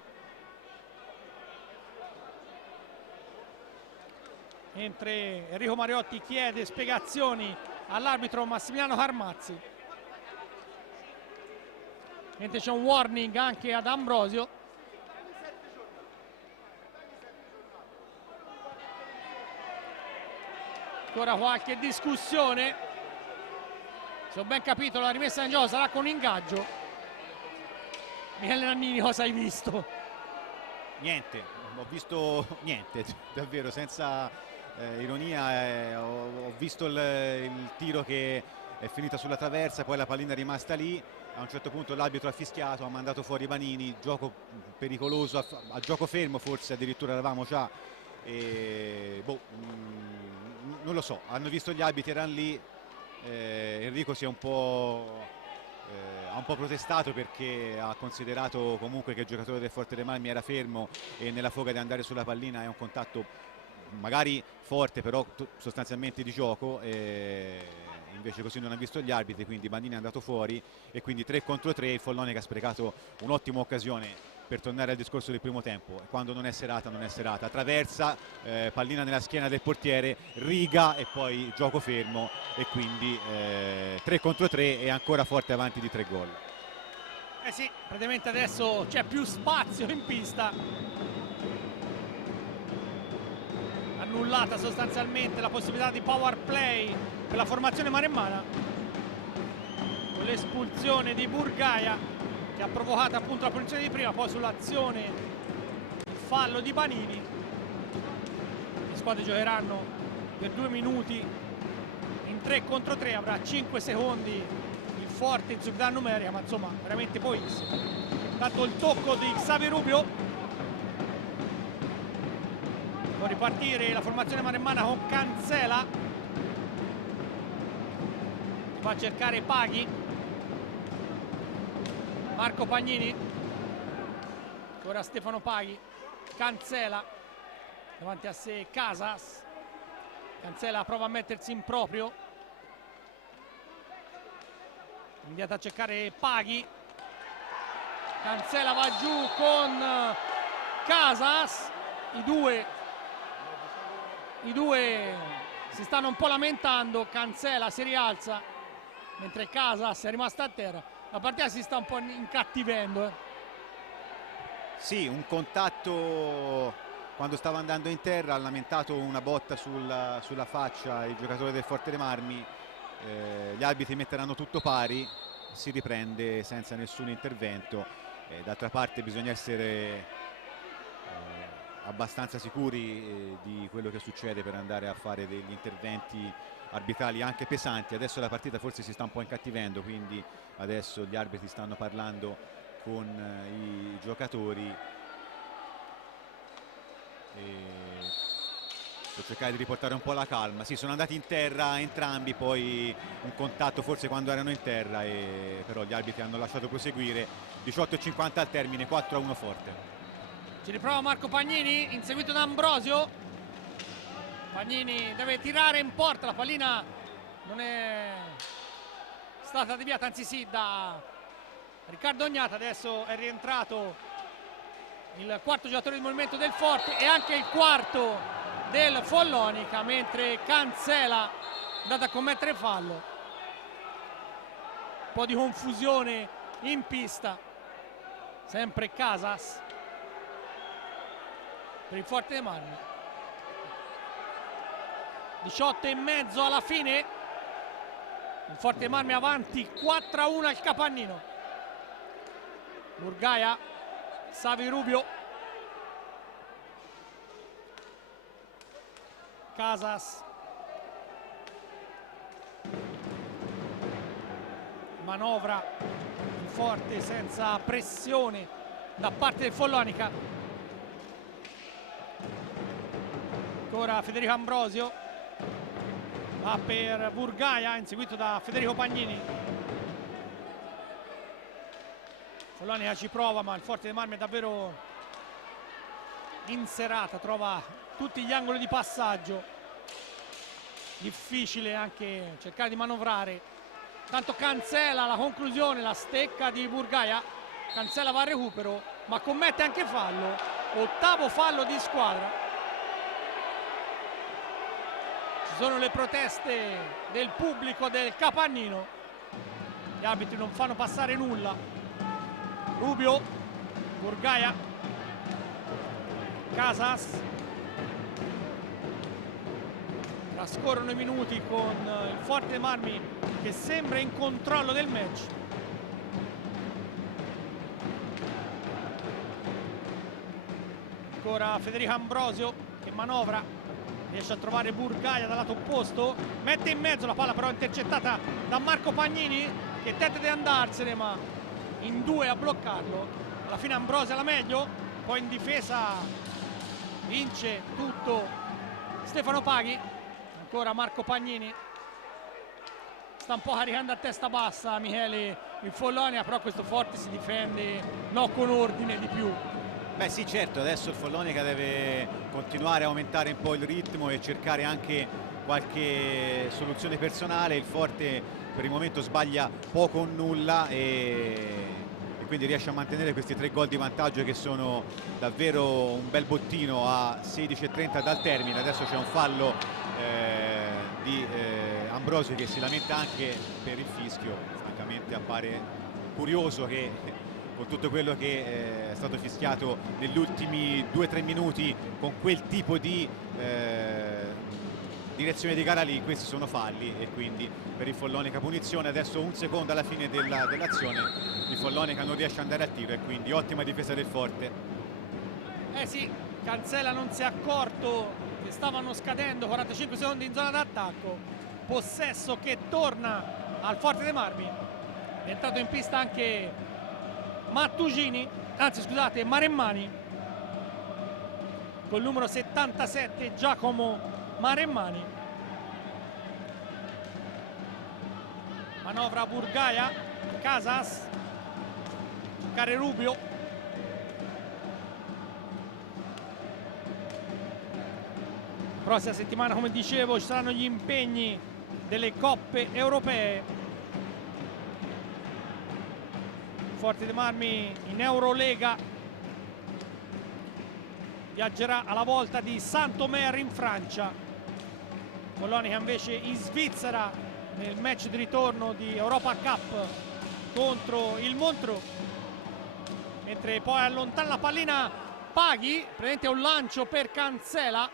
mentre Enrico Mariotti chiede spiegazioni all'arbitro Massimiliano Carmazzi, mentre c'è un warning anche ad Ambrosio. Ancora qualche discussione, se ho ben capito la rimessa in gioco sarà con ingaggio. Michele Nannini, cosa hai visto? Niente, ho visto niente, davvero, senza ironia. Ho visto il tiro che è finita sulla traversa, poi la pallina è rimasta lì. A un certo punto l'arbitro ha fischiato, ha mandato fuori Banini, gioco pericoloso, a gioco fermo forse addirittura eravamo già. Non lo so, hanno visto gli arbitri, erano lì. Enrico si è ha un po' protestato, perché ha considerato comunque che il giocatore del Forte dei Marmi era fermo e nella foga di andare sulla pallina è un contatto magari forte, però sostanzialmente di gioco. Invece così non ha visto gli arbitri, quindi Banini è andato fuori e quindi 3 contro 3. Il Follonica ha sprecato un'ottima occasione per tornare al discorso del primo tempo. Quando non è serata, non è serata. Traversa, pallina nella schiena del portiere, riga e poi gioco fermo, e quindi 3 contro 3 e ancora Forte avanti di 3 gol. Eh sì, praticamente adesso c'è più spazio in pista. Annullata sostanzialmente la possibilità di power play per la formazione maremmana, con l'espulsione di Burgaia, che ha provocato appunto la punizione di prima. Poi sull'azione il fallo di Banini. Le squadre giocheranno per 2 minuti in 3 contro 3, avrà 5 secondi il Forte in superiorità numerica, ma insomma veramente pochissimo. Intanto il tocco di Xavi Rubio. Può ripartire la formazione maremmana con Cancela, va a cercare Paghi. Marco Pagnini, ora Stefano Paghi, Cancela davanti a sé Casas. Cancela prova a mettersi in proprio, inviata a cercare Paghi. Cancela va giù con Casas. I due si stanno un po' lamentando. Cancela si rialza mentre Casas è rimasta a terra. La partita si sta un po' incattivendo. Sì, un contatto quando stava andando in terra ha lamentato una botta sulla faccia il giocatore del Forte dei Marmi. Gli arbitri metteranno tutto pari, si riprende senza nessun intervento. D'altra parte bisogna essere abbastanza sicuri di quello che succede per andare a fare degli interventi arbitrali anche pesanti. Adesso la partita forse si sta un po' incattivendo, quindi adesso gli arbitri stanno parlando con i giocatori per cercare di riportare un po' la calma. Sì, sono andati in terra entrambi, poi un contatto forse quando erano in terra, però gli arbitri hanno lasciato proseguire. 18:50 al termine, 4-1 Forte. Ci riprova Marco Pagnini, inseguito da Ambrosio. Pagnini deve tirare in porta, la pallina non è stata deviata, anzi sì, da Riccardo Ognata. Adesso è rientrato il quarto giocatore di movimento del Forte e anche il quarto del Follonica, mentre Cancela è andato a commettere fallo. Un po' di confusione in pista, sempre Casas per il Forte dei Marmi. 18,5 alla fine, il Forte dei Marmi avanti 4-1 al Capannino. Burgaia, Savi Rubio, Casas, manovra il Forte senza pressione da parte del Follonica. Ancora Federico Ambrosio, va per Burgaia, inseguito da Federico Pagnini. Follonica ci prova, ma il Forte dei Marmi è davvero in serata, trova tutti gli angoli di passaggio, difficile anche cercare di manovrare. Tanto Cancela, la conclusione, la stecca di Burgaia. Cancela va al recupero, ma commette anche fallo, 8º fallo di squadra. Ci sono le proteste del pubblico del Capannino, gli arbitri non fanno passare nulla. Rubio, Burgaia, Casas. Trascorrono i minuti con il Forte dei Marmi che sembra in controllo del match. Ancora Federico Ambrosio che manovra, riesce a trovare Burgaia dal lato opposto, mette in mezzo la palla, però intercettata da Marco Pagnini che tenta di andarsene, ma in due a bloccarlo. Alla fine Ambrosio la meglio, poi in difesa vince tutto Stefano Paghi. Ancora Marco Pagnini, sta un po' caricando a testa bassa Michele il Follonia, però questo Forte si difende con ordine di più. Beh sì, certo, adesso il Follonica deve continuare a aumentare un po' il ritmo e cercare anche qualche soluzione personale. Il Forte per il momento sbaglia poco o nulla e quindi riesce a mantenere questi 3 gol di vantaggio che sono davvero un bel bottino a 16:30 dal termine. Adesso c'è un fallo di Ambrosio che si lamenta anche per il fischio. Francamente appare curioso che con tutto quello che è stato fischiato negli ultimi 2-3 minuti, con quel tipo di direzione di gara lì, questi sono falli e quindi per il Follonica punizione. Adesso 1 secondo alla fine dell'azione, il Follonica non riesce ad andare al tiro e quindi ottima difesa del Forte. Sì, Cancela non si è accorto che stavano scadendo 45 secondi in zona d'attacco. Possesso che torna al Forte dei Marmi. È entrato in pista anche Maremmani col numero 77, Giacomo Maremmani. Manovra Burgaia, Casas, giocare Rubio. Prossima settimana, come dicevo, ci saranno gli impegni delle coppe europee. Forte dei Marmi in Eurolega viaggerà alla volta di Saint-Omer in Francia, Follonica invece in Svizzera nel match di ritorno di Europa Cup contro il Montreux, mentre poi allontana la pallina Paghi, presente un lancio per Cancela.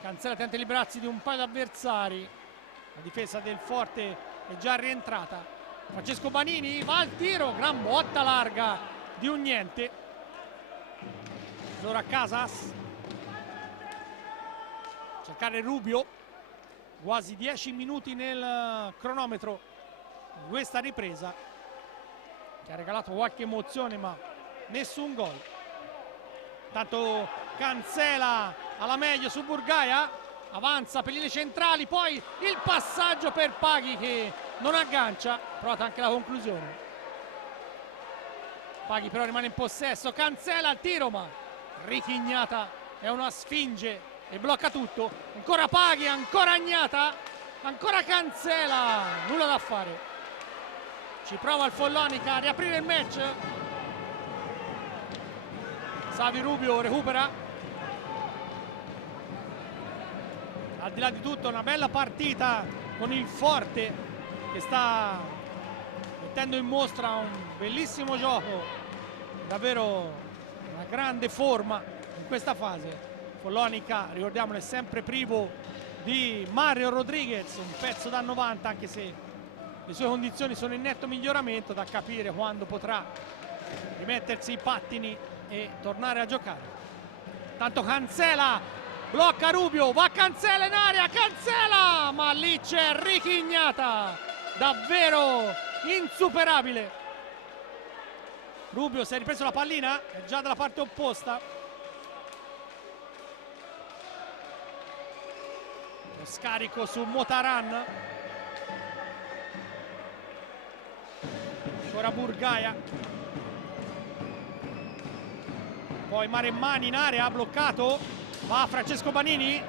Cancela tenta di liberarsi di un paio di avversari. La difesa del Forte è già rientrata. Francesco Banini va al tiro, gran botta larga di un niente. Allora Casas, cercare Rubio, quasi 10 minuti nel cronometro di questa ripresa che ha regalato qualche emozione ma nessun gol. Tanto Cancela alla meglio su Burgaia, avanza per le linee centrali, poi il passaggio per Paghi che non aggancia, provata anche la conclusione. Paghi però rimane in possesso, Cancela al tiro ma richignata, è una sfinge e blocca tutto. Ancora Paghi, ancora Agnata, ancora Cancela, nulla da fare. Ci prova il Follonica a riaprire il match. Savi Rubio recupera. Al di là di tutto una bella partita con il Forte che sta mettendo in mostra un bellissimo gioco, davvero una grande forma in questa fase. Follonica, ricordiamolo, è sempre privo di Mario Rodriguez, un pezzo da 90, anche se le sue condizioni sono in netto miglioramento, da capire quando potrà rimettersi i pattini e tornare a giocare. Tanto Cancela blocca Rubio, va Cancela in area, Cancela, ma lì c'è richignata davvero insuperabile. Rubio si è ripreso la pallina, è già dalla parte opposta. Lo scarico su Motaran. Ancora Burgaia. Poi Maremmani in area, ha bloccato. Va Francesco Banini.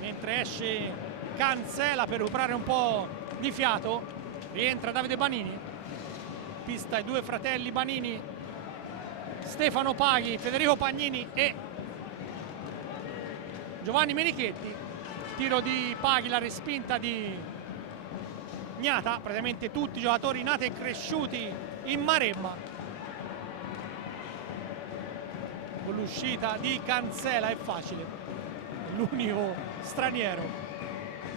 Mentre esce Cancela per recuperare un po' di fiato. Rientra Davide Banini. Pista i due fratelli Banini, Stefano Paghi, Federico Pagnini e Giovanni Menichetti. Tiro di Paghi, la respinta di Gnata, praticamente tutti i giocatori nati e cresciuti in Maremma. Con l'uscita di Cancela è facile, l'unico straniero,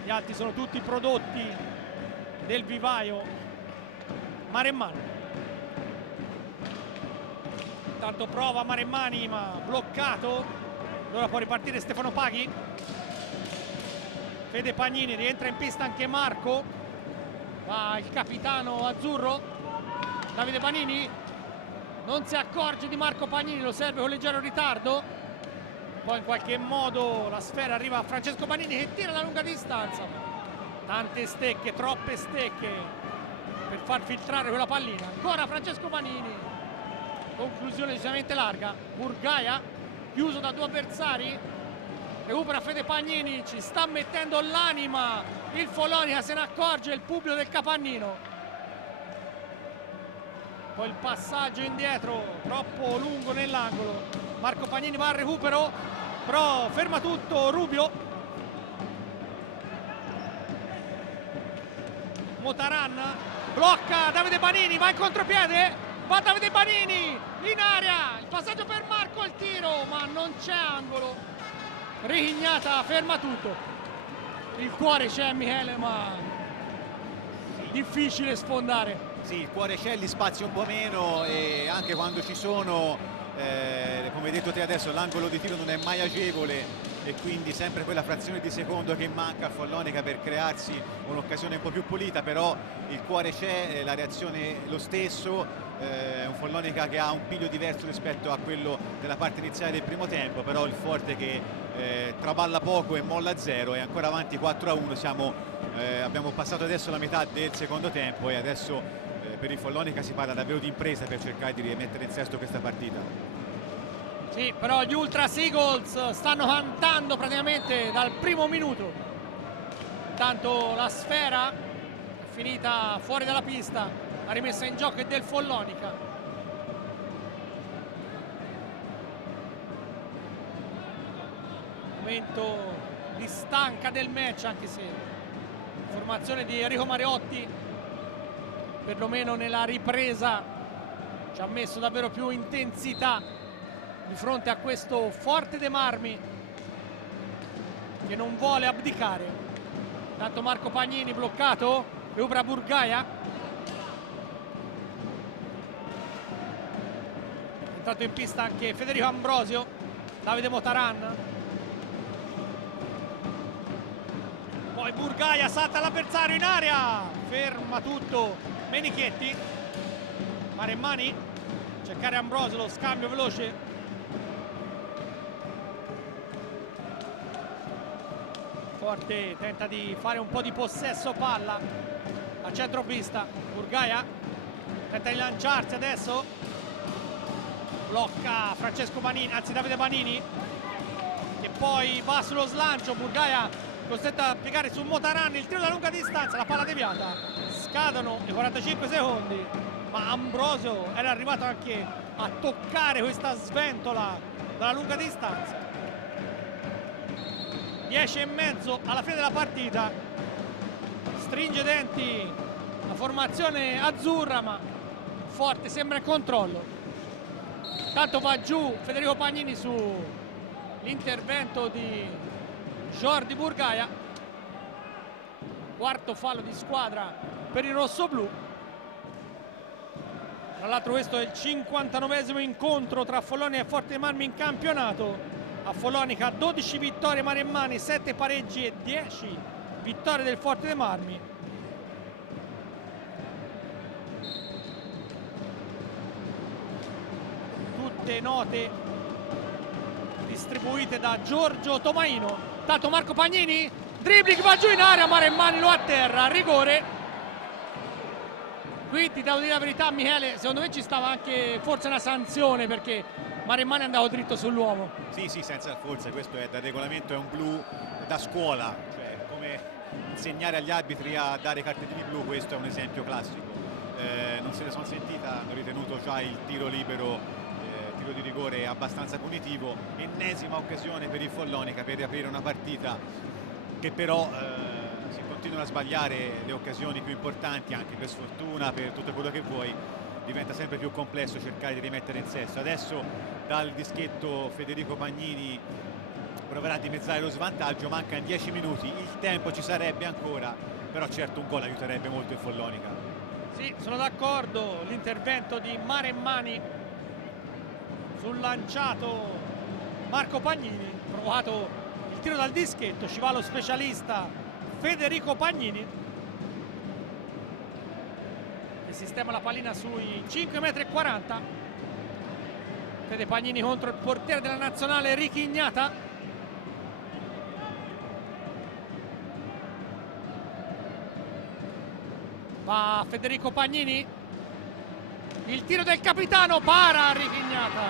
gli altri sono tutti prodotti del vivaio maremmano. Intanto prova Maremmani ma bloccato. Allora può ripartire Stefano Paghi. Fede Pagnini, rientra in pista anche Marco. Va il capitano azzurro Davide Banini, non si accorge di Marco Pagnini, lo serve con leggero ritardo. Poi in qualche modo la sfera arriva a Francesco Banini che tira da lunga distanza. Tante stecche, troppe stecche per far filtrare quella pallina. Ancora Francesco Banini, conclusione decisamente larga. Burgaia chiuso da due avversari, recupera Fede Pagnini, ci sta mettendo l'anima il Follonica, se ne accorge il pubblico del Capannino. Poi il passaggio indietro troppo lungo nell'angolo. Marco Pagnini va al recupero, però ferma tutto Rubio. Motaran blocca Davide Banini, va in contropiede, va Davide Banini in area, il passaggio per Marco, il tiro ma non c'è angolo. Richignata ferma tutto. Il cuore c'è Michele, ma difficile sfondare. Sì, il cuore c'è, gli spazi un po' meno, e anche quando ci sono, come hai detto te adesso, l'angolo di tiro non è mai agevole, e quindi sempre quella frazione di secondo che manca a Follonica per crearsi un'occasione un po' più pulita. Però il cuore c'è, la reazione lo stesso. È un Follonica che ha un piglio diverso rispetto a quello della parte iniziale del primo tempo, però il Forte che traballa poco e molla zero, è ancora avanti 4-1. Abbiamo passato adesso la metà del secondo tempo e adesso per il Follonica si parla davvero di impresa per cercare di rimettere in sesto questa partita. Sì, però gli Ultras Eagles stanno cantando praticamente dal primo minuto. Intanto la sfera è finita fuori dalla pista, la rimessa in gioco è del Follonica. Momento di stanca del match, anche se formazione di Enrico Mariotti perlomeno nella ripresa ci ha messo davvero più intensità di fronte a questo Forte dei Marmi che non vuole abdicare. Tanto Marco Pagnini bloccato, recupera Burgaia, è entrato in pista anche Federico Ambrosio, Davide Motaran, poi Burgaia salta l'avversario in area, ferma tutto Menichetti, Maremmani, cercare Ambrosio, lo scambio veloce, Forte tenta di fare un po' di possesso palla a centropista, Burgaia tenta di lanciarsi adesso, blocca Francesco Manini, anzi Davide Manini, che poi va sullo slancio, Burgaia costretto a piegare su Motaran, il tiro da lunga distanza, la palla deviata, scadono i 45 secondi, ma Ambrosio era arrivato anche a toccare questa sventola dalla lunga distanza. 10:30 alla fine della partita, stringe i denti la formazione azzurra, ma Forte sembra in controllo. Tanto va giù Federico Pagnini su l'intervento di Jordi Burgaia, quarto fallo di squadra per il rossoblù. Tra l'altro questo è il 59esimo incontro tra Follonica e Forte dei Marmi in campionato. A Follonica 12 vittorie maremmani, 7 pareggi e 10 vittorie del Forte dei Marmi. Tutte note distribuite da Giorgio Tomaino. Tanto Marco Pagnini, dribbling, va giù in area, Maremmani lo atterra, rigore. Qui ti devo dire la verità, Michele, secondo me ci stava anche forse una sanzione, perché Maremmani è andato dritto sull'uomo. Sì, senza forza, questo è dal regolamento, è un blu da scuola, cioè come insegnare agli arbitri a dare cartellini blu, questo è un esempio classico. Non se ne sono sentita, hanno ritenuto già il tiro libero, tiro di rigore abbastanza punitivo, ennesima occasione per il Follonica per riaprire una partita che però si continuano a sbagliare le occasioni più importanti, anche per sfortuna, per tutto quello che vuoi. Diventa sempre più complesso cercare di rimettere in sesto. Adesso dal dischetto Federico Pagnini proverà a dimezzare lo svantaggio, mancano 10 minuti, il tempo ci sarebbe ancora, però certo un gol aiuterebbe molto il Follonica. Sì, sono d'accordo, l'intervento di Maremmani sul lanciato Marco Pagnini, provato il tiro dal dischetto, ci va lo specialista Federico Pagnini, sistema la pallina sui 5,40 m. Fede Pagnini contro il portiere della nazionale Ricky Ignata. Va Federico Pagnini, il tiro del capitano, para Ricky Ignata.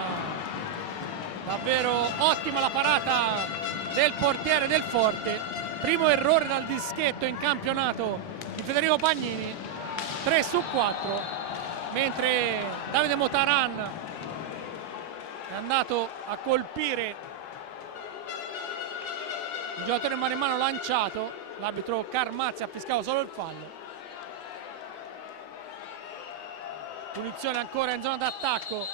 Davvero ottima la parata del portiere del Forte, primo errore dal dischetto in campionato di Federico Pagnini. 3 su 4, mentre Davide Motaran è andato a colpire il giocatore maremmano lanciato, l'arbitro Carmazzi ha fischiato solo il fallo. Punizione ancora in zona d'attacco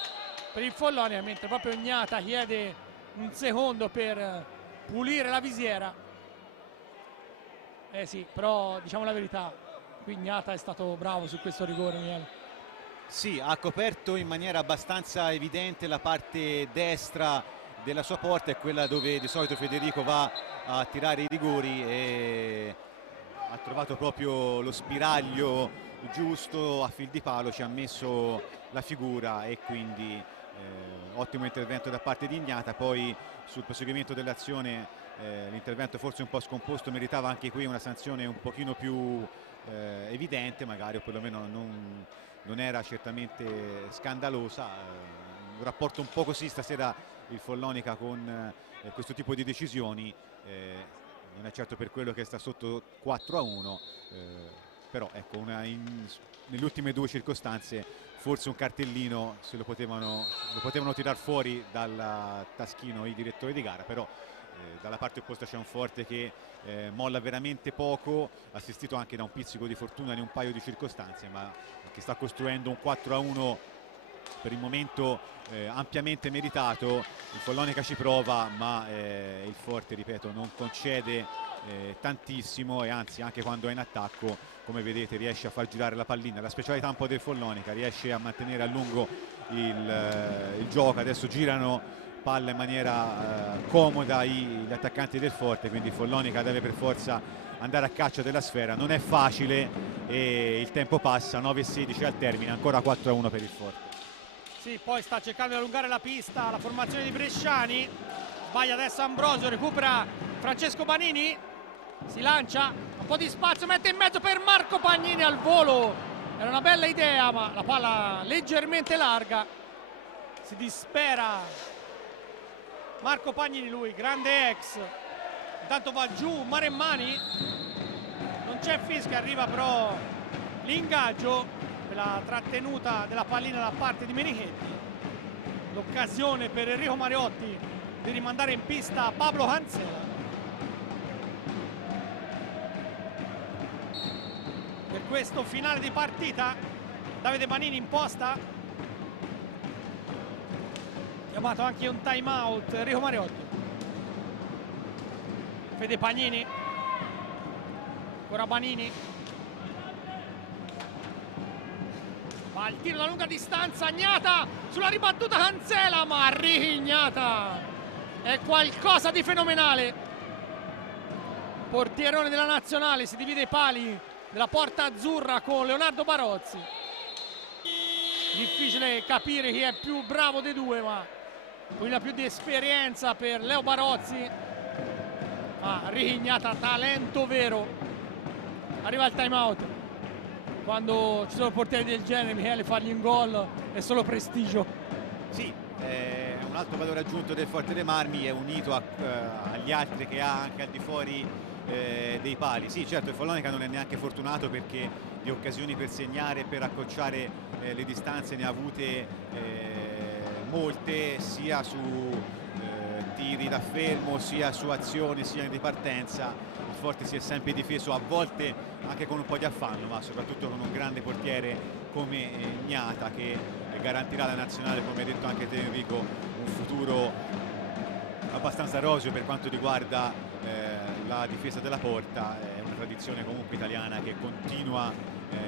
per il Follonia, mentre proprio Ignata chiede un secondo per pulire la visiera. Sì, però diciamo la verità, qui Ignata è stato bravo su questo rigore, Miele. Sì, ha coperto in maniera abbastanza evidente la parte destra della sua porta, è quella dove di solito Federico va a tirare i rigori, e ha trovato proprio lo spiraglio giusto a fil di palo, ci ha messo la figura e quindi ottimo intervento da parte di Ignata. Poi sul proseguimento dell'azione l'intervento forse un po' scomposto, meritava anche qui una sanzione un pochino più evidente magari, o perlomeno non era certamente scandalosa. Un rapporto un po' così stasera il Follonica con questo tipo di decisioni, non è certo per quello che sta sotto 4-1, però ecco, nelle ultime due circostanze forse un cartellino se lo potevano tirar fuori dal taschino i direttori di gara, però dalla parte opposta c'è un Forte che molla veramente poco, assistito anche da un pizzico di fortuna in un paio di circostanze, ma che sta costruendo un 4-1 per il momento ampiamente meritato. Il Follonica ci prova, ma il Forte, ripeto, non concede tantissimo, e anzi anche quando è in attacco, come vedete, riesce a far girare la pallina. La specialità un po' del Follonica, riesce a mantenere a lungo il gioco. Adesso girano palla in maniera comoda gli attaccanti del Forte, quindi il Follonica deve per forza andare a caccia della sfera. Non è facile e il tempo passa, 9:16 al termine, ancora 4-1 per il Forte. Sì, poi sta cercando di allungare la pista la formazione di Bresciani. Sbaglia adesso Ambrosio, recupera Francesco Banini, si lancia, un po' di spazio, mette in mezzo per Marco Pagnini al volo. Era una bella idea, ma la palla leggermente larga. Si dispera Marco Pagnini, lui, grande ex. Intanto va giù Maremmani, non c'è fischio, arriva però l'ingaggio per la trattenuta della pallina da parte di Menichetti. L'occasione per Enrico Mariotti di rimandare in pista Pablo Cancela. Per questo finale di partita Davide Banini in posta. Chiamato anche un time out Enrico Mariotti. Fede Pagnini, ancora Banini, va il tiro da lunga distanza, Gnata sulla ribattuta Cancela, ma Gnata è qualcosa di fenomenale. Portierone della nazionale, si divide i pali della porta azzurra con Leonardo Barozzi. Difficile capire chi è più bravo dei due, ma quella più di esperienza per Leo Barozzi. Ma Gnata, talento vero. Arriva il time out. Quando ci sono portieri del genere, Michele, fargli un gol è solo prestigio. Sì, un altro valore aggiunto del Forte dei Marmi, è unito agli altri che ha anche al di fuori dei pali. Sì, certo, il Follonica non è neanche fortunato, perché di occasioni per segnare e per accorciare le distanze ne ha avute molte, sia su tiri da fermo, sia su azioni, sia di partenza. Il Forte si è sempre difeso, a volte anche con un po' di affanno, ma soprattutto con un grande portiere come Gnata, che garantirà alla nazionale, come hai detto anche te Enrico, un futuro abbastanza roseo per quanto riguarda la difesa della porta. È una tradizione comunque italiana che continua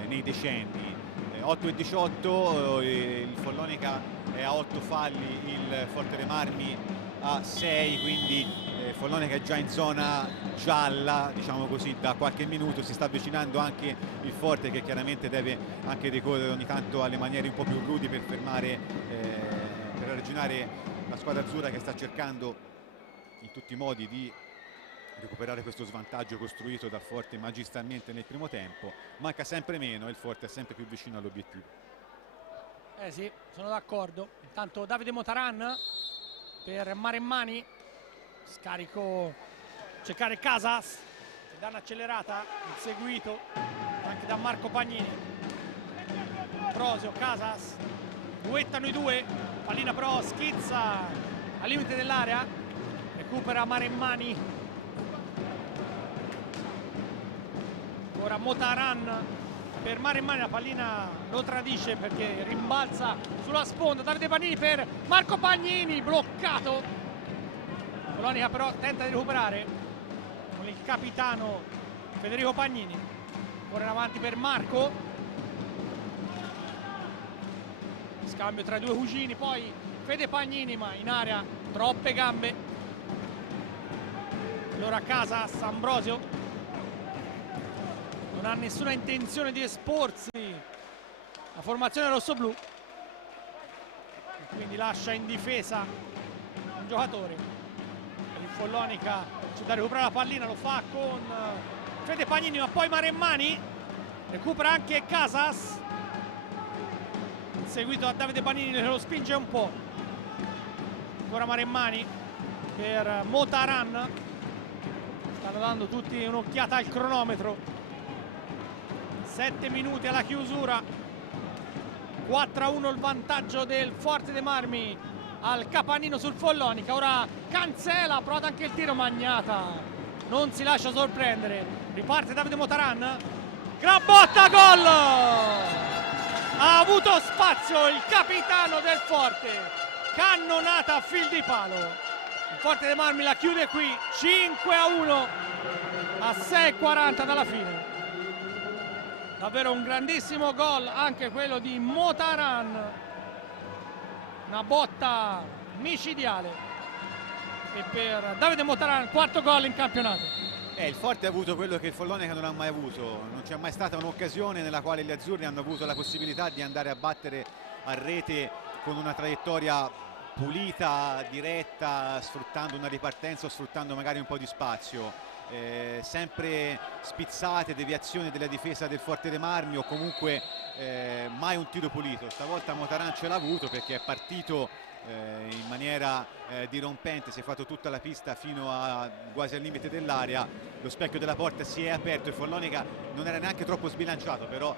nei decenni. 8-18, il Follonica è a 8 falli, il Forte dei Marmi a 6, quindi Follonica è già in zona gialla, diciamo così, da qualche minuto. Si sta avvicinando anche il Forte, che chiaramente deve anche ricorrere ogni tanto alle maniere un po' più rudi per fermare, per arginare la squadra azzurra, che sta cercando in tutti i modi di recuperare questo svantaggio costruito dal Forte magistralmente nel primo tempo. Manca sempre meno e il Forte è sempre più vicino all'obiettivo. Sì, sono d'accordo. Intanto Davide Motaran per Maremmani, scarico, cercare Casas, che danno accelerata, inseguito anche da Marco Pagnini. Prosio, Casas, duettano i due, pallina però schizza al limite dell'area, recupera Maremmani. Ora Motaran per Maremmani, la pallina lo tradisce perché rimbalza sulla sponda. Davide Pagnini per Marco Pagnini, bloccato. Follonica però tenta di recuperare con il capitano Federico Pagnini. Ora in avanti per Marco, scambio tra i due cugini, poi Fede Pagnini, ma in area troppe gambe. Allora Casas, Ambrosio non ha nessuna intenzione di esporsi la formazione rossoblù, quindi lascia in difesa un giocatore. Il Follonica c'è da recuperare la pallina, lo fa con Fede Pagnini, ma poi Maremmani recupera anche Casas, seguito da Davide Pagnini che lo spinge un po'. Ancora Maremmani per Motaran, stanno dando tutti un'occhiata al cronometro. 7 minuti alla chiusura, 4-1 il vantaggio del Forte dei Marmi al Capannino sul Follonica. Ora Cancela, provato anche il tiro, Gnata non si lascia sorprendere. Riparte Davide Motaran, gran botta, gol! ha avuto spazio il capitano del Forte, cannonata a fil di palo. Il Forte dei Marmi la chiude qui 5-1 a 6:40 dalla fine. Davvero un grandissimo gol anche quello di Motaran, una botta micidiale, e per Davide Motaran quarto gol in campionato. Il Forte ha avuto quello che il Follonica non ha mai avuto, non c'è mai stata un'occasione nella quale gli azzurri hanno avuto la possibilità di andare a battere a rete con una traiettoria pulita, diretta, sfruttando una ripartenza o sfruttando magari un po' di spazio. Sempre spizzate, deviazioni della difesa del Forte dei Marmi o comunque mai un tiro pulito. Stavolta Motaran ce l'ha avuto perché è partito in maniera dirompente, si è fatto tutta la pista fino a quasi al limite dell'area, lo specchio della porta si è aperto, il Follonica non era neanche troppo sbilanciato, però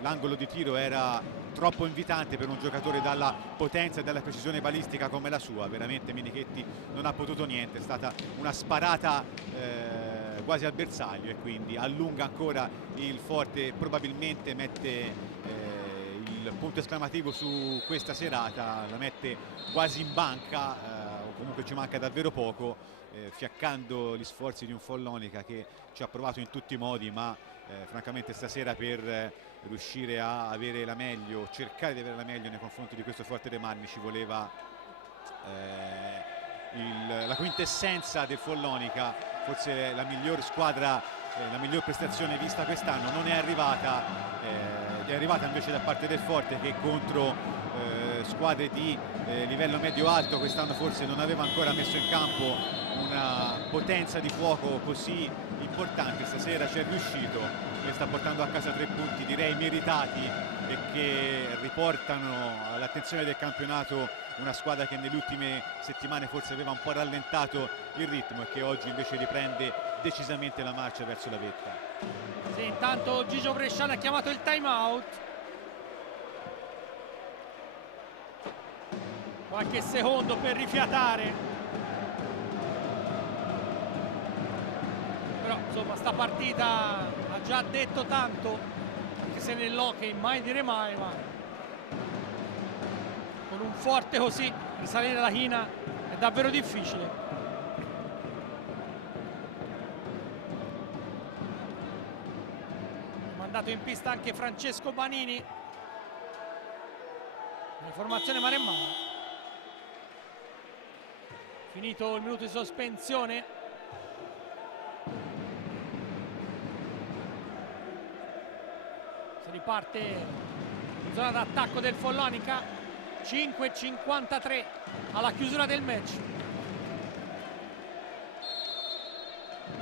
l'angolo di tiro era troppo invitante per un giocatore dalla potenza e dalla precisione balistica come la sua. Veramente Minichetti non ha potuto niente, è stata una sparata quasi al bersaglio, e quindi allunga ancora il Forte, probabilmente mette il punto esclamativo su questa serata, la mette quasi in banca, o comunque ci manca davvero poco, fiaccando gli sforzi di un Follonica che ci ha provato in tutti i modi, ma francamente stasera per riuscire a avere la meglio, cercare di avere la meglio nei confronti di questo Forte dei Marmi ci voleva la quintessenza del Follonica, forse la miglior squadra, la miglior prestazione vista quest'anno non è arrivata. È arrivata invece da parte del Forte, che contro squadre di livello medio-alto quest'anno forse non aveva ancora messo in campo una potenza di fuoco così importante. Stasera ci è riuscito e sta portando a casa 3 punti direi meritati e che riportano all'attenzione del campionato una squadra che nelle ultime settimane forse aveva un po' rallentato il ritmo e che oggi invece riprende decisamente la marcia verso la vetta. Sì, intanto Gigio Bresciano ha chiamato il time out. Qualche secondo per rifiatare. Però insomma sta partita ha già detto tanto, anche se nell'hockey mai dire mai, ma con un Forte così risalire la china è davvero difficile. Mandato in pista anche Francesco Banini in formazione maremmana. Finito il minuto di sospensione, si riparte in zona d'attacco del Follonica. 5:53 alla chiusura del match.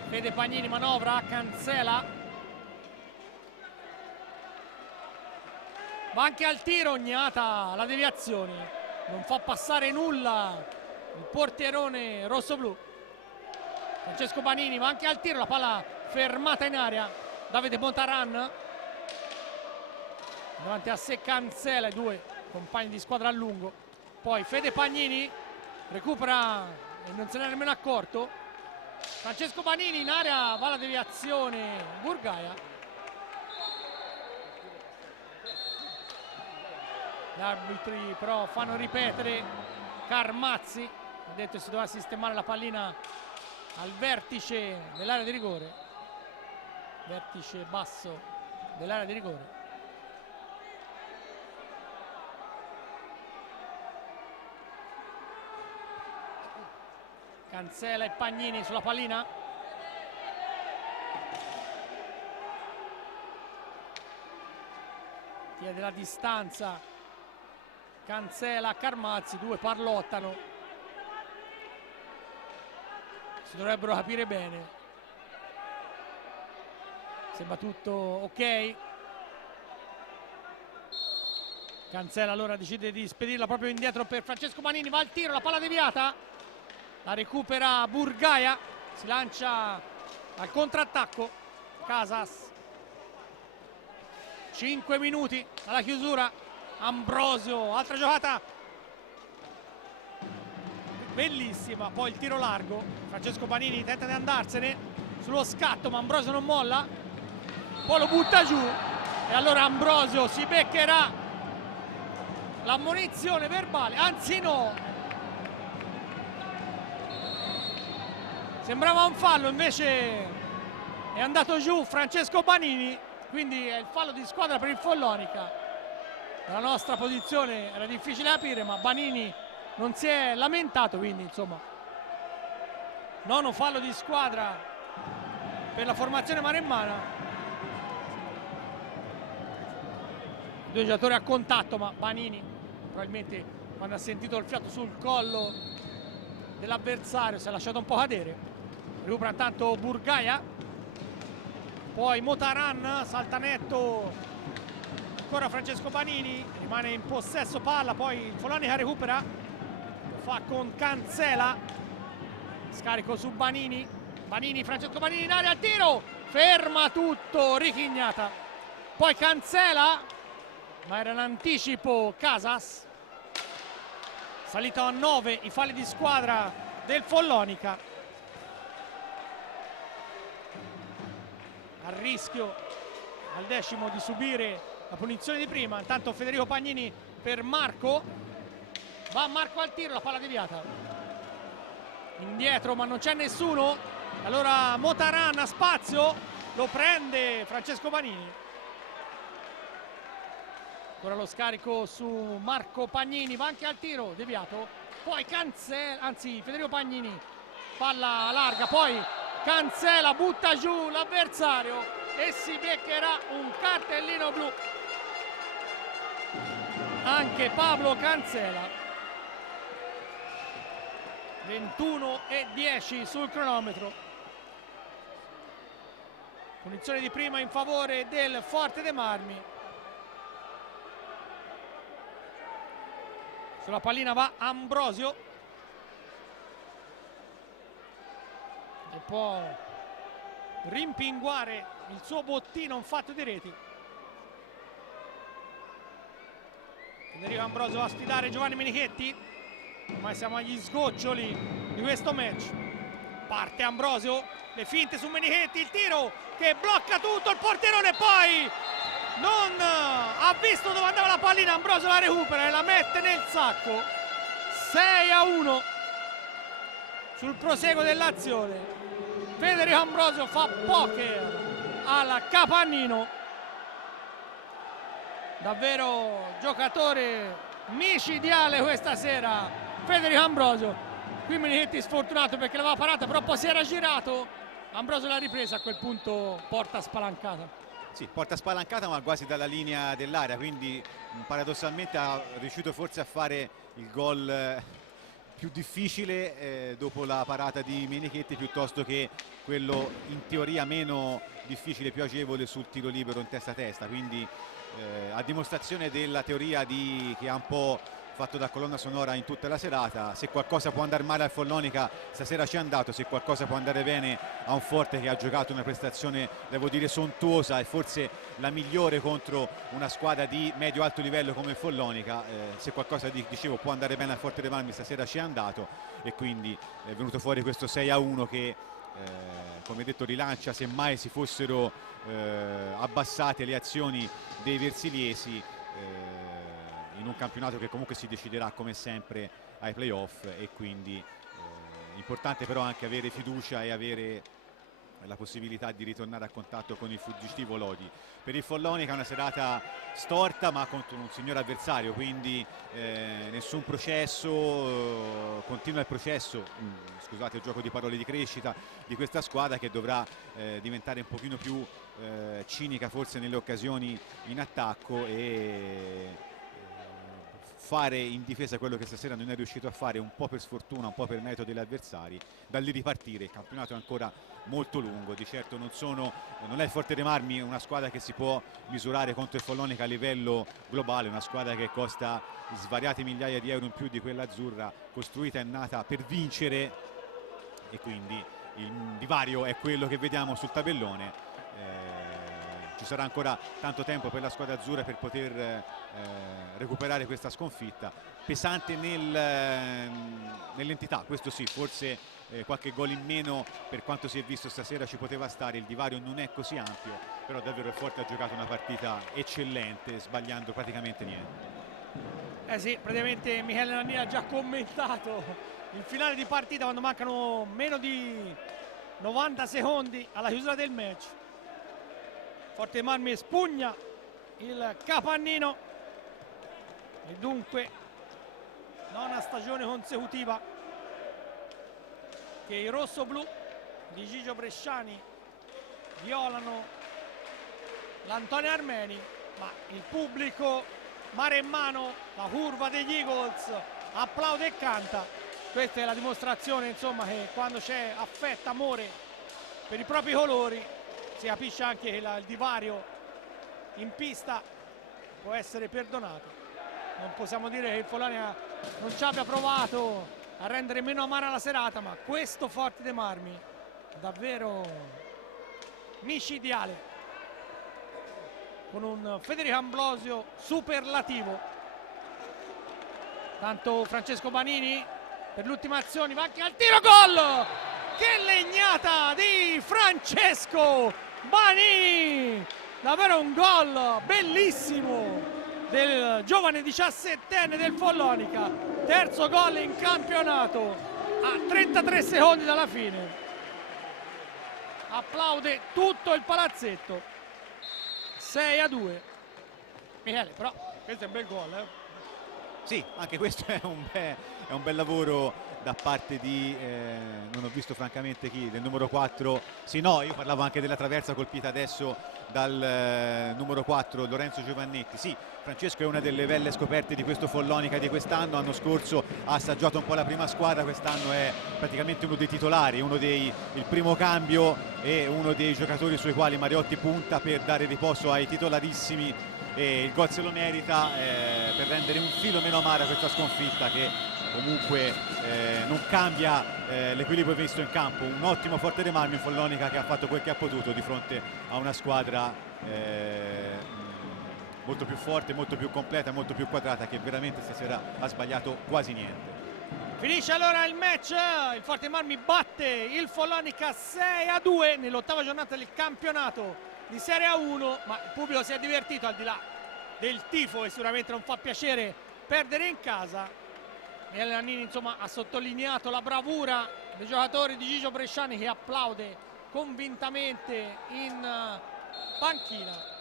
Fede Pagnini manovra, Cancela va anche al tiro, Ognata la deviazione, non fa passare nulla il portierone rossoblu. Francesco Banini va anche al tiro, la palla fermata in aria. Davide Motaran davanti a sé, Cancela, i due compagni di squadra a lungo. Poi Fede Pagnini recupera e non se ne è nemmeno accorto. Francesco Banini in area, va la deviazione Burgaia. Gli arbitri però fanno ripetere. Carmazzi ha detto che si doveva sistemare la pallina al vertice dell'area di rigore, vertice basso dell'area di rigore. Cancela e Pagnini sulla pallina. Chiede la distanza Cancela, Carmazzi, due parlottano, si dovrebbero capire bene. Sembra tutto ok. Cancela allora decide di spedirla proprio indietro per Francesco Banini, va al tiro, la palla deviata, la recupera Burgaia, si lancia al contrattacco Casas. 5 minuti alla chiusura. Ambrosio, altra giocata bellissima, poi il tiro largo, Francesco Banini tenta di andarsene sullo scatto ma Ambrosio non molla, poi lo butta giù e allora Ambrosio si beccherà l'ammonizione verbale, anzi no, sembrava un fallo, invece è andato giù Francesco Banini, quindi è il fallo di squadra per il Follonica. La nostra posizione era difficile capire, ma Banini non si è lamentato, quindi insomma nono fallo di squadra per la formazione maremmana. Due giocatori a contatto, ma Banini probabilmente quando ha sentito il fiato sul collo dell'avversario si è lasciato un po' cadere. Recupera intanto Burgaia, poi Motaran, salta netto ancora Francesco Banini, rimane in possesso palla, poi il Follonica recupera, lo fa con Cancela, scarico su Banini, Francesco Banini in area al tiro, ferma tutto, richignata, poi Cancela, ma era in anticipo Casas. Salito a 9 i falli di squadra del Follonica, a rischio al 10° di subire la punizione di prima. Intanto Federico Pagnini per Marco, va Marco al tiro, la palla deviata indietro ma non c'è nessuno, allora Motaran ha spazio, lo prende Francesco Banini, ancora lo scarico su Marco Pagnini, va anche al tiro, deviato, poi Cancela, anzi Federico Pagnini, palla larga, poi Cancela butta giù l'avversario e si beccherà un cartellino blu anche Pablo Cancela. 21:10 sul cronometro, punizione di prima in favore del Forte dei Marmi. Sulla pallina va Ambrosio e può rimpinguare il suo bottino in fatto di reti. Federico Ambrosio va a sfidare Giovanni Menichetti, ormai siamo agli sgoccioli di questo match. Parte Ambrosio, le finte su Menichetti, il tiro che blocca tutto, il porterone poi non ha visto dove andava la pallina, Ambrosio la recupera e la mette nel sacco. 6-1 sul proseguo dell'azione. Federico Ambrosio fa poker al Capannino, davvero giocatore micidiale questa sera Federico Ambrosio. Qui Menichetti sfortunato perché l'aveva parata, però poi si era girato, Ambrosio l'ha ripresa, a quel punto porta spalancata. Sì, porta spalancata ma quasi dalla linea dell'area, quindi paradossalmente ha riuscito forse a fare il gol più difficile dopo la parata di Menichetti, piuttosto che quello in teoria meno difficile, più agevole sul tiro libero in testa a testa, quindi a dimostrazione della teoria che ha un po' fatto da colonna sonora in tutta la serata. Se qualcosa può andare male al Follonica stasera ci è andato, se qualcosa può andare bene a un Forte che ha giocato una prestazione, devo dire, sontuosa e forse la migliore contro una squadra di medio-alto livello come il Follonica. Se qualcosa dicevo può andare bene al Forte dei Marmi stasera ci è andato, e quindi è venuto fuori questo 6-1 che come detto rilancia, se mai si fossero abbassate le azioni dei versiliesi in un campionato che comunque si deciderà come sempre ai playoff, e quindi importante però anche avere fiducia e avere la possibilità di ritornare a contatto con il fuggitivo Lodi. Per il Follonica è una serata storta ma contro un signor avversario, quindi nessun processo, continua il processo, scusate il gioco di parole, di crescita di questa squadra, che dovrà diventare un pochino più cinica forse nelle occasioni in attacco e fare in difesa quello che stasera non è riuscito a fare, un po' per sfortuna, un po' per merito degli avversari. Da lì ripartire, il campionato è ancora molto lungo, di certo non è il Forte dei Marmi una squadra che si può misurare contro il Follonica a livello globale, una squadra che costa svariate migliaia di euro in più di quella azzurra, costruita e nata per vincere, e quindi il divario è quello che vediamo sul tabellone. Ci sarà ancora tanto tempo per la squadra azzurra per poter recuperare questa sconfitta pesante nell'entità, questo sì, forse qualche gol in meno per quanto si è visto stasera ci poteva stare, il divario non è così ampio, però davvero il Forte ha giocato una partita eccellente, sbagliando praticamente niente. Eh sì, praticamente Michele Nannini ha già commentato il finale di partita quando mancano meno di 90 secondi alla chiusura del match. Forte dei Marmi spugna il capannino e dunque nona stagione consecutiva che i rossoblù di Gigio Bresciani violano l'Antonio Armeni, ma il pubblico maremmano, la curva degli Eagles applaude e canta. Questa è la dimostrazione, insomma, che quando c'è affetto, amore per i propri colori si capisce anche che il divario in pista può essere perdonato. Non possiamo dire che il Follonia non ci abbia provato a rendere meno amara la serata, ma questo Forte dei Marmi è davvero micidiale, con un Federico Ambrosio superlativo. Tanto Francesco Banini per l'ultima azione va anche al tiro, gol! Che legnata di Francesco Banini! Davvero un gol bellissimo del giovane 17enne del Follonica, terzo gol in campionato a 33 secondi dalla fine. Applaude tutto il palazzetto. 6-2. Michele, però questo è un bel gol, Sì, anche questo è un bel lavoro da parte di, non ho visto francamente chi, del numero 4, sì no, io parlavo anche della traversa colpita adesso dal numero 4 Lorenzo Giovannetti. Sì, Francesco è una delle belle scoperte di questo Follonica di quest'anno, l'anno scorso ha assaggiato un po' la prima squadra, quest'anno è praticamente uno dei titolari, il primo cambio e uno dei giocatori sui quali Mariotti punta per dare riposo ai titolarissimi, e il gol se lo merita per rendere un filo meno amara questa sconfitta che comunque non cambia l'equilibrio visto in campo. Un ottimo Forte dei Marmi, Follonica che ha fatto quel che ha potuto di fronte a una squadra molto più forte, molto più completa, molto più quadrata, che veramente stasera ha sbagliato quasi niente. Finisce allora il match, il Forte dei Marmi batte il Follonica 6-2 nell'ottava giornata del campionato di Serie A1, ma il pubblico si è divertito al di là del tifo e sicuramente non fa piacere perdere in casa. Michele Nannini insomma ha sottolineato la bravura dei giocatori di Gigio Bresciani, che applaude convintamente in panchina.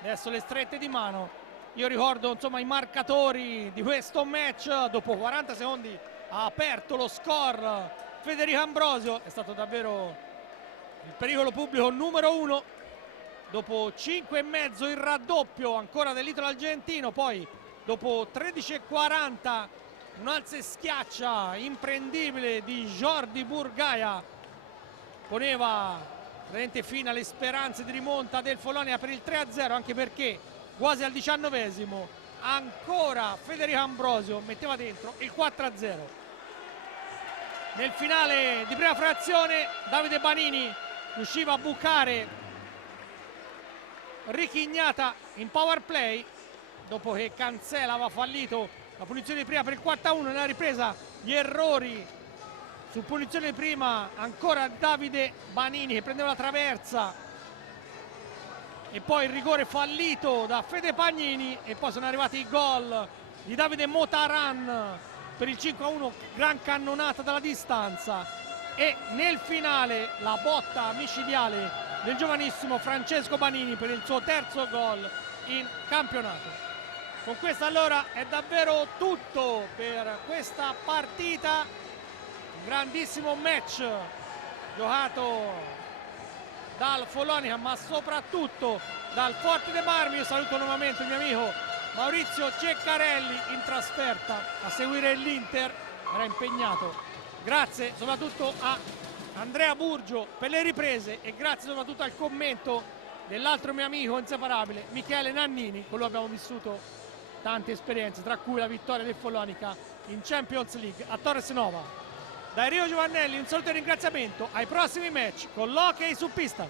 Adesso le strette di mano. Io ricordo insomma i marcatori di questo match. Dopo 40 secondi ha aperto lo score Federico Ambrosio, è stato davvero il pericolo pubblico numero 1. Dopo 5,5 il raddoppio ancora dell'Italo Argentino, poi dopo 13,40 un alza e schiaccia imprendibile di Jordi Burgaia poneva veramente fine alle speranze di rimonta del Follonia per il 3-0, anche perché quasi al 19esimo ancora Federico Ambrosio metteva dentro il 4-0. Nel finale di prima frazione Davide Banini riusciva a bucare Richignata in power play dopo che Cancela aveva fallito la punizione di prima per il 4-1. Nella ripresa gli errori su punizione di prima, ancora Davide Banini che prendeva la traversa, e poi il rigore fallito da Fede Pagnini, e poi sono arrivati i gol di Davide Motaran per il 5-1, gran cannonata dalla distanza, e nel finale la botta micidiale del giovanissimo Francesco Banini per il suo terzo gol in campionato. Con questo allora è davvero tutto per questa partita, un grandissimo match giocato dal Follonia ma soprattutto dal Forte dei Marmi. Io saluto nuovamente il mio amico Maurizio Ceccarelli in trasferta a seguire l'Inter, era impegnato. Grazie soprattutto a Andrea Burgio per le riprese e grazie soprattutto al commento dell'altro mio amico inseparabile Michele Nannini, con lui abbiamo vissuto tante esperienze, tra cui la vittoria del Follonica in Champions League a Torres Nova. Da Rio Giovannelli un saluto e ringraziamento, ai prossimi match con l'hockey su pista.